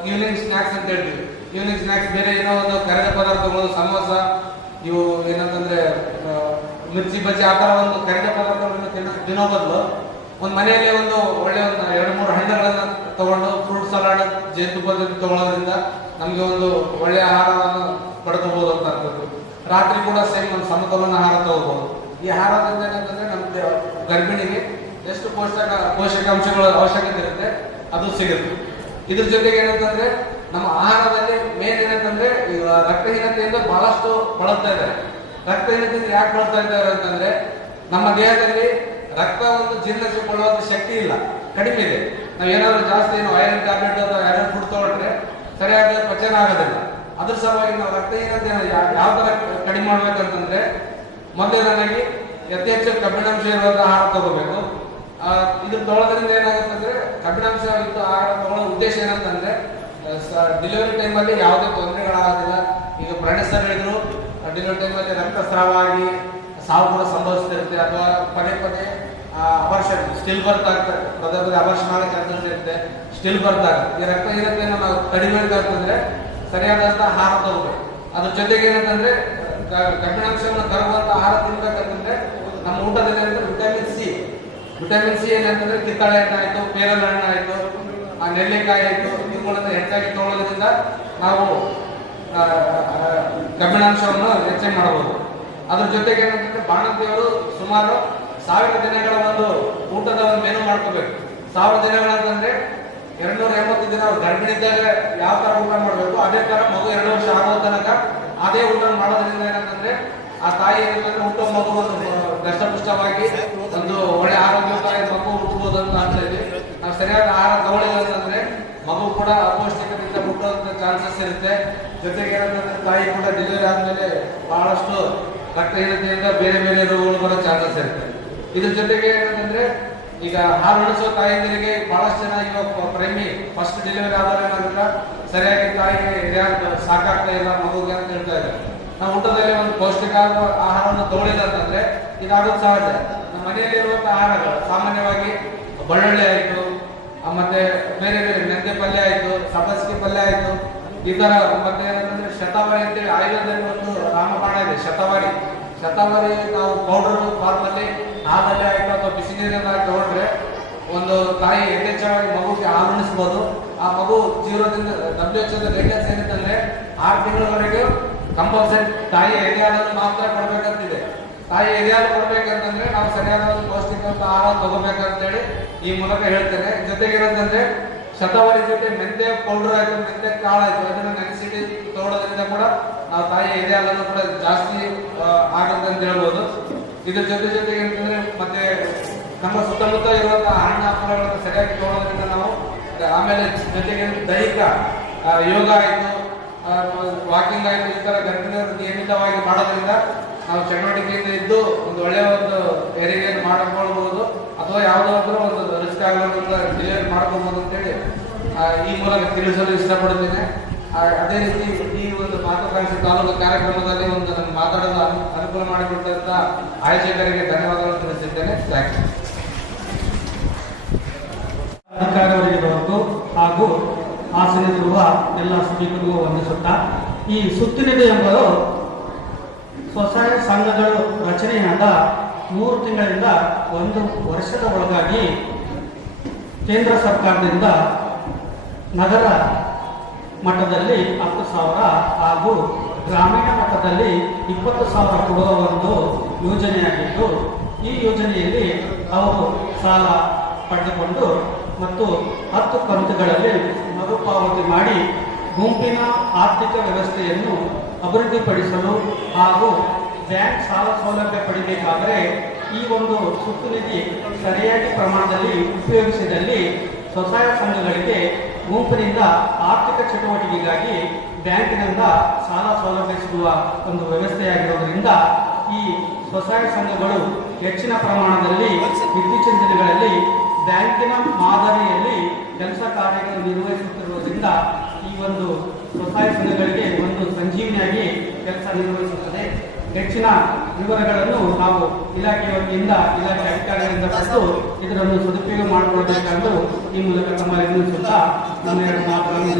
ಈವ್ನಿಂಗ್ ಸ್ನ್ಯಾಕ್ಸ್ ಅಂತ ಹೇಳ್ತೀವಿ. ಈವ್ನಿಂಗ್ ಸ್ನ್ಯಾಕ್ಸ್ ಬೇರೆ ಏನೋ ಒಂದು ಕರೆದ ಪದಾರ್ಥಗಳು, ಸಮೋಸ, ಇವು ಏನಂತಂದ್ರೆ ಮಿರ್ಚಿ ಬಜ್ಜಿ ಆ ತರ ಒಂದು ಕರೆದ ಪದಾರ್ಥಗಳನ್ನು ತಿನ್ನೋ ಬದಲು ಒಂದು ಮನೆಯಲ್ಲಿ ಒಂದು ಒಳ್ಳೆ ಒಂದು 2-3 ಹಣ್ಣುಗಳನ್ನ ತಗೊಂಡು ಫ್ರೂಟ್ ಸಲಾಡ್ ಜೇನುತುಪ್ಪದ ತಗೊಳ್ಳೋದ್ರಿಂದ ನಮಗೆ ಒಂದು ಒಳ್ಳೆಯ ಆಹಾರವನ್ನು ಪಡ್ಕೋಬಹುದು ಅಂತ ಅನ್ಬೋದು. ರಾತ್ರಿ ಕೂಡ ಸೇಮ್ ಒಂದು ಸಮತೋಲನ ಆಹಾರ ತಗೋಬಹುದು. ಈ ಆಹಾರದಿಂದ ಏನಂತಂದ್ರೆ ನಮ್ಗೆ ಗರ್ಭಿಣಿಗೆ ಎಷ್ಟು ಪೋಷಕಾಂಶಗಳ ಅವಶ್ಯಕತೆ ಇರುತ್ತೆ ಅದು ಸಿಗುತ್ತೆ. ಇದ್ರ ಜೊತೆಗೆ ಏನಂತಂದ್ರೆ ನಮ್ಮ ಆಹಾರದಲ್ಲಿ ಮೇನ್ ಏನಂತಂದ್ರೆ ಈಗ ರಕ್ತಹೀನತೆಯಿಂದ ಬಹಳಷ್ಟು ಬಳಲ್ತಾ ಇದ್ದಾರೆ. ರಕ್ತಹೀನತೆಯಿಂದ ಯಾಕೆ ಬಳಲ್ತಾ ಇದ್ದಾರೆ ಅಂತಂದ್ರೆ ನಮ್ಮ ದೇಹದಲ್ಲಿ ರಕ್ತ ಒಂದು ಜೀರ್ಣಿಸಿಕೊಳ್ಳುವಂತ ಶಕ್ತಿ ಇಲ್ಲ, ಕಡಿಮೆ ಇದೆ. ನಾವು ಏನಾದ್ರು ಜಾಸ್ತಿ ಐರನ್ ಟ್ಯಾಬ್ಲೆಟ್ ಅಥವಾ ಐರನ್ ಫುಡ್ ತಗೊಂಡ್ರೆ ಸರಿಯಾದ ಪಚನ ಆಗೋದಿಲ್ಲ. ಅದ್ರ ಸಲುವಾಗಿ ನಾವು ರಕ್ತಹೀನತೆ ಯಾವ ತರ ಕಡಿಮೆ ಮಾಡ್ಬೇಕಂತಂದ್ರೆ ಮೊದಲನೇದಾಗಿ ಯಥೇಚ್ಛ ಕಬ್ಬಿಣಾಂಶ ಇರುವಂತಹ ಆಹಾರ ತಗೋಬೇಕು. ಇದು ತಗೊಳ್ಳೋದ್ರಿಂದ ಏನಾಗುತ್ತೆ ಅಂದ್ರೆ ಕಬ್ಬಿಣಾಂಶ ಯುಕ್ತ ಆಹಾರ ತಗೊಳ್ಳೋ ಉದ್ದೇಶ ಏನಂತಂದ್ರೆ ಡೆಲಿವರಿ ಟೈಮಲ್ಲಿ ಯಾವುದೇ ತೊಂದರೆಗಳಾಗೋದಿಲ್ಲ. ಈಗ ಪ್ರಣೇಸರ್ ಹೇಳಿದ್ರು ಡೆಲಿವರಿ ಟೈಮಲ್ಲಿ ರಕ್ತಸ್ರಾವ ಆಗಿ ಸಾವು ಕೂಡ ಸಂಭವಿಸ್ತಿರುತ್ತೆ, ಅಥವಾ ಪದೇ ಪದೇ ಅಬಾರ್ಷನ್ ಸ್ಟಿಲ್ ಬರ್ತ್ ಆಗ್ತದೆ, ಪದೇ ಪದೇ ಅಬಾರ್ಷನ್ ಆಗೋ ಚಾನ್ಸಸ್ ಇರುತ್ತೆ, ಸ್ಟಿಲ್ ಬರ್ತ್ ಆಗುತ್ತೆ. ಈ ರಕ್ತಹೀನತೆಯನ್ನು ನಾವು ಕಡಿಮೆ ಅಂತಂದ್ರೆ ಸರಿಯಾದಂತಹ ಆಹಾರ ತಗೋಬೇಕು. ಅದ್ರ ಜೊತೆಗೆ ಏನಂತಂದ್ರೆ ಕಬ್ಬಿಣಾಂಶವನ್ನು ತರುವಂತ ಆಹಾರ ತಿನ್ಬೇಕಂತಂದ್ರೆ ನಮ್ಮ ಊಟದಲ್ಲಿ ವಿಟಮಿನ್ ಸಿ ಏನಂತಂದ್ರೆ ಕಿತ್ತಳೆ ಹಣ್ಣು ಆಯ್ತು, ಪೇರಲ ಹಣ್ಣು ಆಯ್ತು, ನೆಲ್ಲಿಕಾಯಿ ಆಯ್ತು, ಇವುಗಳನ್ನ ಹೆಚ್ಚಾಗಿ ತಗೊಳ್ಳೋದ್ರಿಂದ ನಾವು ಕಬ್ಬಿಣಾಂಶವನ್ನು ಹೆಚ್ಚಾಗಿ ಮಾಡಬಹುದು. ಅದ್ರ ಜೊತೆಗೆ ಏನಂತಂದ್ರೆ ಬಾಣಂತಿಯವರು ಸುಮಾರು 1000 ದಿನಗಳ ಒಂದು ಊಟದ ಒಂದು ಮೆನು ಮಾಡ್ಕೋಬೇಕು. 1000 ದಿನಗಳಂತಂದ್ರೆ 280 ದಿನ ಗರ್ಭಿಣಿ ಇದ್ದಾಗ ಯಾವ ತರ ಊಟ ಮಾಡಬೇಕು ಅದೇ ತರ ಮಗು 2 ವರ್ಷ ಆಗೋ ತನಕ ಅದೇ ಊಟ ಮಾಡೋದ್ರಿಂದ ಏನಂತಂದ್ರೆ ಆ ತಾಯಿ ಏನಂತಂದ್ರೆ ಹುಟ್ಟೋ ಮಗು ಒಂದು ದಷ್ಟಪುಷ್ಟವಾಗಿ ಒಂದು ಒಳ್ಳೆ ಆರೋಗ್ಯಕಾರಿ ಮಗು ಹುಟ್ಟಬಹುದು ಅಂತ ಅನ್ಸಿದ್ವಿ. ನಾವು ಸರಿಯಾದ ಆಹಾರ ತಗೊಳ್ಳಿಲ್ಲ ಅಂತಂದ್ರೆ ಮಗು ಕೂಡ ಅಪೌಷ್ಟಿಕತೆಯಿಂದ ಹುಟ್ಟುವಂತ ಚಾನ್ಸಸ್ ಇರುತ್ತೆ. ಜೊತೆಗೆ ಏನಂತಂದ್ರೆ ತಾಯಿ ಕೂಡ ಡೆಲಿವರಿ ಆದ್ಮೇಲೆ ಬಹಳಷ್ಟು ರಕ್ತಹೀನತೆಯಿಂದ ಬೇರೆ ಬೇರೆ ರೋಗಗಳು ಬರೋ ಚಾನ್ಸಸ್ ಇರುತ್ತೆ. ಇದ್ರ ಜೊತೆಗೆ ಏನಂತಂದ್ರೆ ಈಗ ಹಾಲು ಉಣಿಸೋ ತಾಯಂದಿರಿಗೆ ಬಹಳಷ್ಟು ಜನ ಇವಾಗ ಪ್ರೇಮಿ ಫಸ್ಟ್ ಡೆಲಿವರಿ ಆದವ್ರು ಏನಾಗುತ್ತೆ ಸರಿಯಾಗಿ ತಾಯಿಗೆ ಸಾಕಾಗ್ತಾ ಇಲ್ಲ ಮಗುಗೆ ಅಂತ ಹೇಳ್ತಾ ಇದ್ದಾರೆ. ನಾವು ಊಟದಲ್ಲಿ ಒಂದು ಪೌಷ್ಟಿಕ ಆಹಾರವನ್ನು ತಗೊಳ್ಳಿಲ್ಲ ಅಂತಂದ್ರೆ ಇದಾಗೋದು ಸಹಜ. ನಮ್ಮ ಮನೆಯಲ್ಲಿ ಇರುವಂತಹ ಆಹಾರಗಳು ಸಾಮಾನ್ಯವಾಗಿ ಬೆಳ್ಳುಳ್ಳಿ ಆಯ್ತು, ಮತ್ತೆ ಬೇರೆ ಬೇರೆ ಮೆಂತೆ ಪಲ್ಯ ಆಯ್ತು, ಸಬ್ಬಸಿಗೆ ಪಲ್ಯ ಆಯ್ತು, ಈ ತರ ಮತ್ತೆ ಏನಂತಂದ್ರೆ ಶತಾವರಿ ಅಂತೇಳಿ ಆಯುರ್ವೇದದಲ್ಲಿ ಒಂದು ರಾಮಬಾಣ ಇದೆ. ಶತಾವರಿ ನಾವು ಪೌಡರ್ ಫಾರ್ಮ್ ಅಲ್ಲಿ ಹಾಲಲ್ಲೇ ಆಯ್ತು ಅಥವಾ ಬಿಸಿ ನೀರನ್ನ ತಗೊಂಡ್ರೆ ಒಂದು ತಾಯಿ ಯಥೇಚ್ಛವಾಗಿ ಮಗುಗೆ ಹಾಲು ಉಣಿಸ್ಬೋದು. ಆ ಮಗು ಜೀವನದಿಂದ WHO ಗೈಡ್ಲೈನ್ಸ್ ಏನಿತ್ತಂದ್ರೆ 6 ತಿಂಗಳವರೆಗೆ ಕಂಪಲ್ಸರಿ ತಾಯಿ ಎದೆ ಹಾಲನ್ನು ಮಾತ್ರ ಕೊಡ್ಬೇಕಂತಿದೆ. ತಾಯಿ ಎದೆ ಹಾಲು ಕೊಡ್ಬೇಕಂತಂದ್ರೆ ನಾವು ಸರಿಯಾದ ಒಂದು ಪೌಷ್ಟಿಕವಾದ ಆಹಾರ ತಗೋಬೇಕಂತೇಳಿ ಈ ಮೂಲಕ ಹೇಳ್ತೇನೆ. ಜೊತೆಗೆ ಏನಂತಂದ್ರೆ ಶತಾವರಿ ಜೊತೆ ಮೆಂತೆ ಪೌಡರ್ ಆಯ್ತು, ಮೆಂತೆ ಕಾಳು ಆಯ್ತು, ಅದನ್ನ ನೆನೆಸಿಟ್ಟು ತಗೊಳ್ಳೋದ್ರಿಂದ ಕೂಡ ನಾವು ತಾಯಿ ಎದೆ ಹಾಲನ್ನು ಕೂಡ ಜಾಸ್ತಿ ಆಗುತ್ತೆ ಅಂತ ಹೇಳ್ಬೋದು. ಇದ್ರ ಜೊತೆಗೆ ಏನಂತಂದ್ರೆ ಮತ್ತೆ ನಮ್ಮ ಸುತ್ತಮುತ್ತ ಇರುವಂತಹ ಹಣ್ಣು ಹಂಪಲುಗಳನ್ನು ಸರಿಯಾಗಿ ತಗೊಳ್ಳೋದ್ರಿಂದ ನಾವು ಆಮೇಲೆ ಜೊತೆಗೆ ದೈಹಿಕ ಯೋಗ ಆಯ್ತು, ವಾಕಿಂಗ್ ಆಯ್ತು, ಈ ತರ ಗರ್ಭಿಣಿಯರು ನಿಯಮಿತವಾಗಿ ಮಾಡೋದ್ರಿಂದ ನಾವು ಚಟುವಟಿಕೆಯಿಂದ ಇದ್ದು ಒಂದು ಒಳ್ಳೆಯ ಒಂದು ಹೆರಿಗೆಯನ್ನು ಮಾಡಿಕೊಳ್ಬಹುದು, ಅಥವಾ ಯಾವುದೋ ಒಂದು ರಿಸ್ಕ್ ಆಗಲಾರ್ದಂತ ಡೆಲಿವರಿ ಮಾಡ್ಕೊಬಹುದು ಅಂತೇಳಿ ಈ ಮೂಲಕ ತಿಳಿಸಲು ಇಷ್ಟಪಡುತ್ತೇನೆ. ಅದೇ ರೀತಿ ಈ ಒಂದು ಮಹತ್ವಾಕಾಂಕ್ಷಿ ತಾಲೂಕು ಕಾರ್ಯಕ್ರಮದಲ್ಲಿ ಒಂದು ನಮ್ಗೆ ಮಾತಾಡಲು ಅನುಕೂಲ ಮಾಡಿಕೊಟ್ಟಂತ ಆಯೋಜಕರಿಗೆ ಧನ್ಯವಾದಗಳು ತಿಳಿಸಿದ್ದೇನೆ. Thank you. ಅಧಿಕಾರಿಯವರಿಗೂ ಹಾಗೂ ಆಸನದಲ್ಲಿರುವ ಎಲ್ಲ ಸ್ಪೀಕರ್ಗೂ ವಂದಿಸುತ್ತಾ, ಈ ಸುತ್ತಿನಿಧಿ ಎಂಬುದು ಸ್ವಸಹಾಯ ಸಂಘಗಳು ರಚನೆಯಾದ 3 ತಿಂಗಳಿಂದ 1 ವರ್ಷದ ಒಳಗಾಗಿ ಕೇಂದ್ರ ಸರ್ಕಾರದಿಂದ ನಗರ ಮಟ್ಟದಲ್ಲಿ 10,000 ಹಾಗೂ ಗ್ರಾಮೀಣ ಮಟ್ಟದಲ್ಲಿ 20,000 ಕೊಡುವ ಒಂದು ಯೋಜನೆಯಾಗಿದ್ದು, ಈ ಯೋಜನೆಯಲ್ಲಿ ಅವರು ಸಾಲ ಪಡೆದುಕೊಂಡು ಮತ್ತು 10 ಕಂತುಗಳಲ್ಲಿ ಮರುಪಾವತಿ ಮಾಡಿ ಗುಂಪಿನ ಆರ್ಥಿಕ ವ್ಯವಸ್ಥೆಯನ್ನು ಅಭಿವೃದ್ಧಿಪಡಿಸಲು ಹಾಗೂ ಬ್ಯಾಂಕ್ ಸಾಲ ಸೌಲಭ್ಯ ಪಡೆಯಬೇಕಾದರೆ ಈ ಒಂದು ಸುತ್ತು ನಿಧಿ ಸರಿಯಾಗಿ ಪ್ರಮಾಣದಲ್ಲಿ ಉಪಯೋಗಿಸಿದಲ್ಲಿ ಸ್ವಸಹಾಯ ಸಂಘಗಳಿಗೆ ಗುಂಪಿನಿಂದ ಆರ್ಥಿಕ ಚಟುವಟಿಕೆಗಾಗಿ ಬ್ಯಾಂಕಿನಿಂದ ಸಾಲ ಸೌಲಭ್ಯ ಸಿಗುವ ಒಂದು ವ್ಯವಸ್ಥೆಯಾಗಿರೋದ್ರಿಂದ ಈ ಸ್ವಸಹಾಯ ಸಂಘಗಳು ಹೆಚ್ಚಿನ ಪ್ರಮಾಣದಲ್ಲಿ ಇತ್ತೀಚಿನ ದಿನಗಳಲ್ಲಿ ಬ್ಯಾಂಕಿನ ಮಾದರಿಯಲ್ಲಿ ಕೆಲಸ ಕಾರ್ಯಗಳು ನಿರ್ವಹಿಸುತ್ತಿರುವುದರಿಂದ ಈ ಒಂದು ಸ್ವಸಹಾಯ ಸಂಘಗಳಿಗೆ ಒಂದು ಸಂಜೀವನಿಯಾಗಿ ಕೆಲಸ ನಿರ್ವಹಿಸುತ್ತದೆ. ಹೆಚ್ಚಿನ ವಿವರಗಳನ್ನು ನಾವು ಇಲಾಖೆ ವತಿಯಿಂದ ಇಲಾಖೆ ಅಧಿಕಾರಿಗಳಿಂದ ಪಡೆದು ಇದನ್ನು ಸದುಪಯೋಗ ಮಾಡಿಕೊಳ್ಳಬೇಕೆಂದು ಈ ಮೂಲಕ ತಮ್ಮಲ್ಲಿ ವಿನಂತಿಸುತ್ತಾ ನನ್ನ ಎರಡು ಮಾತುಗಳನ್ನು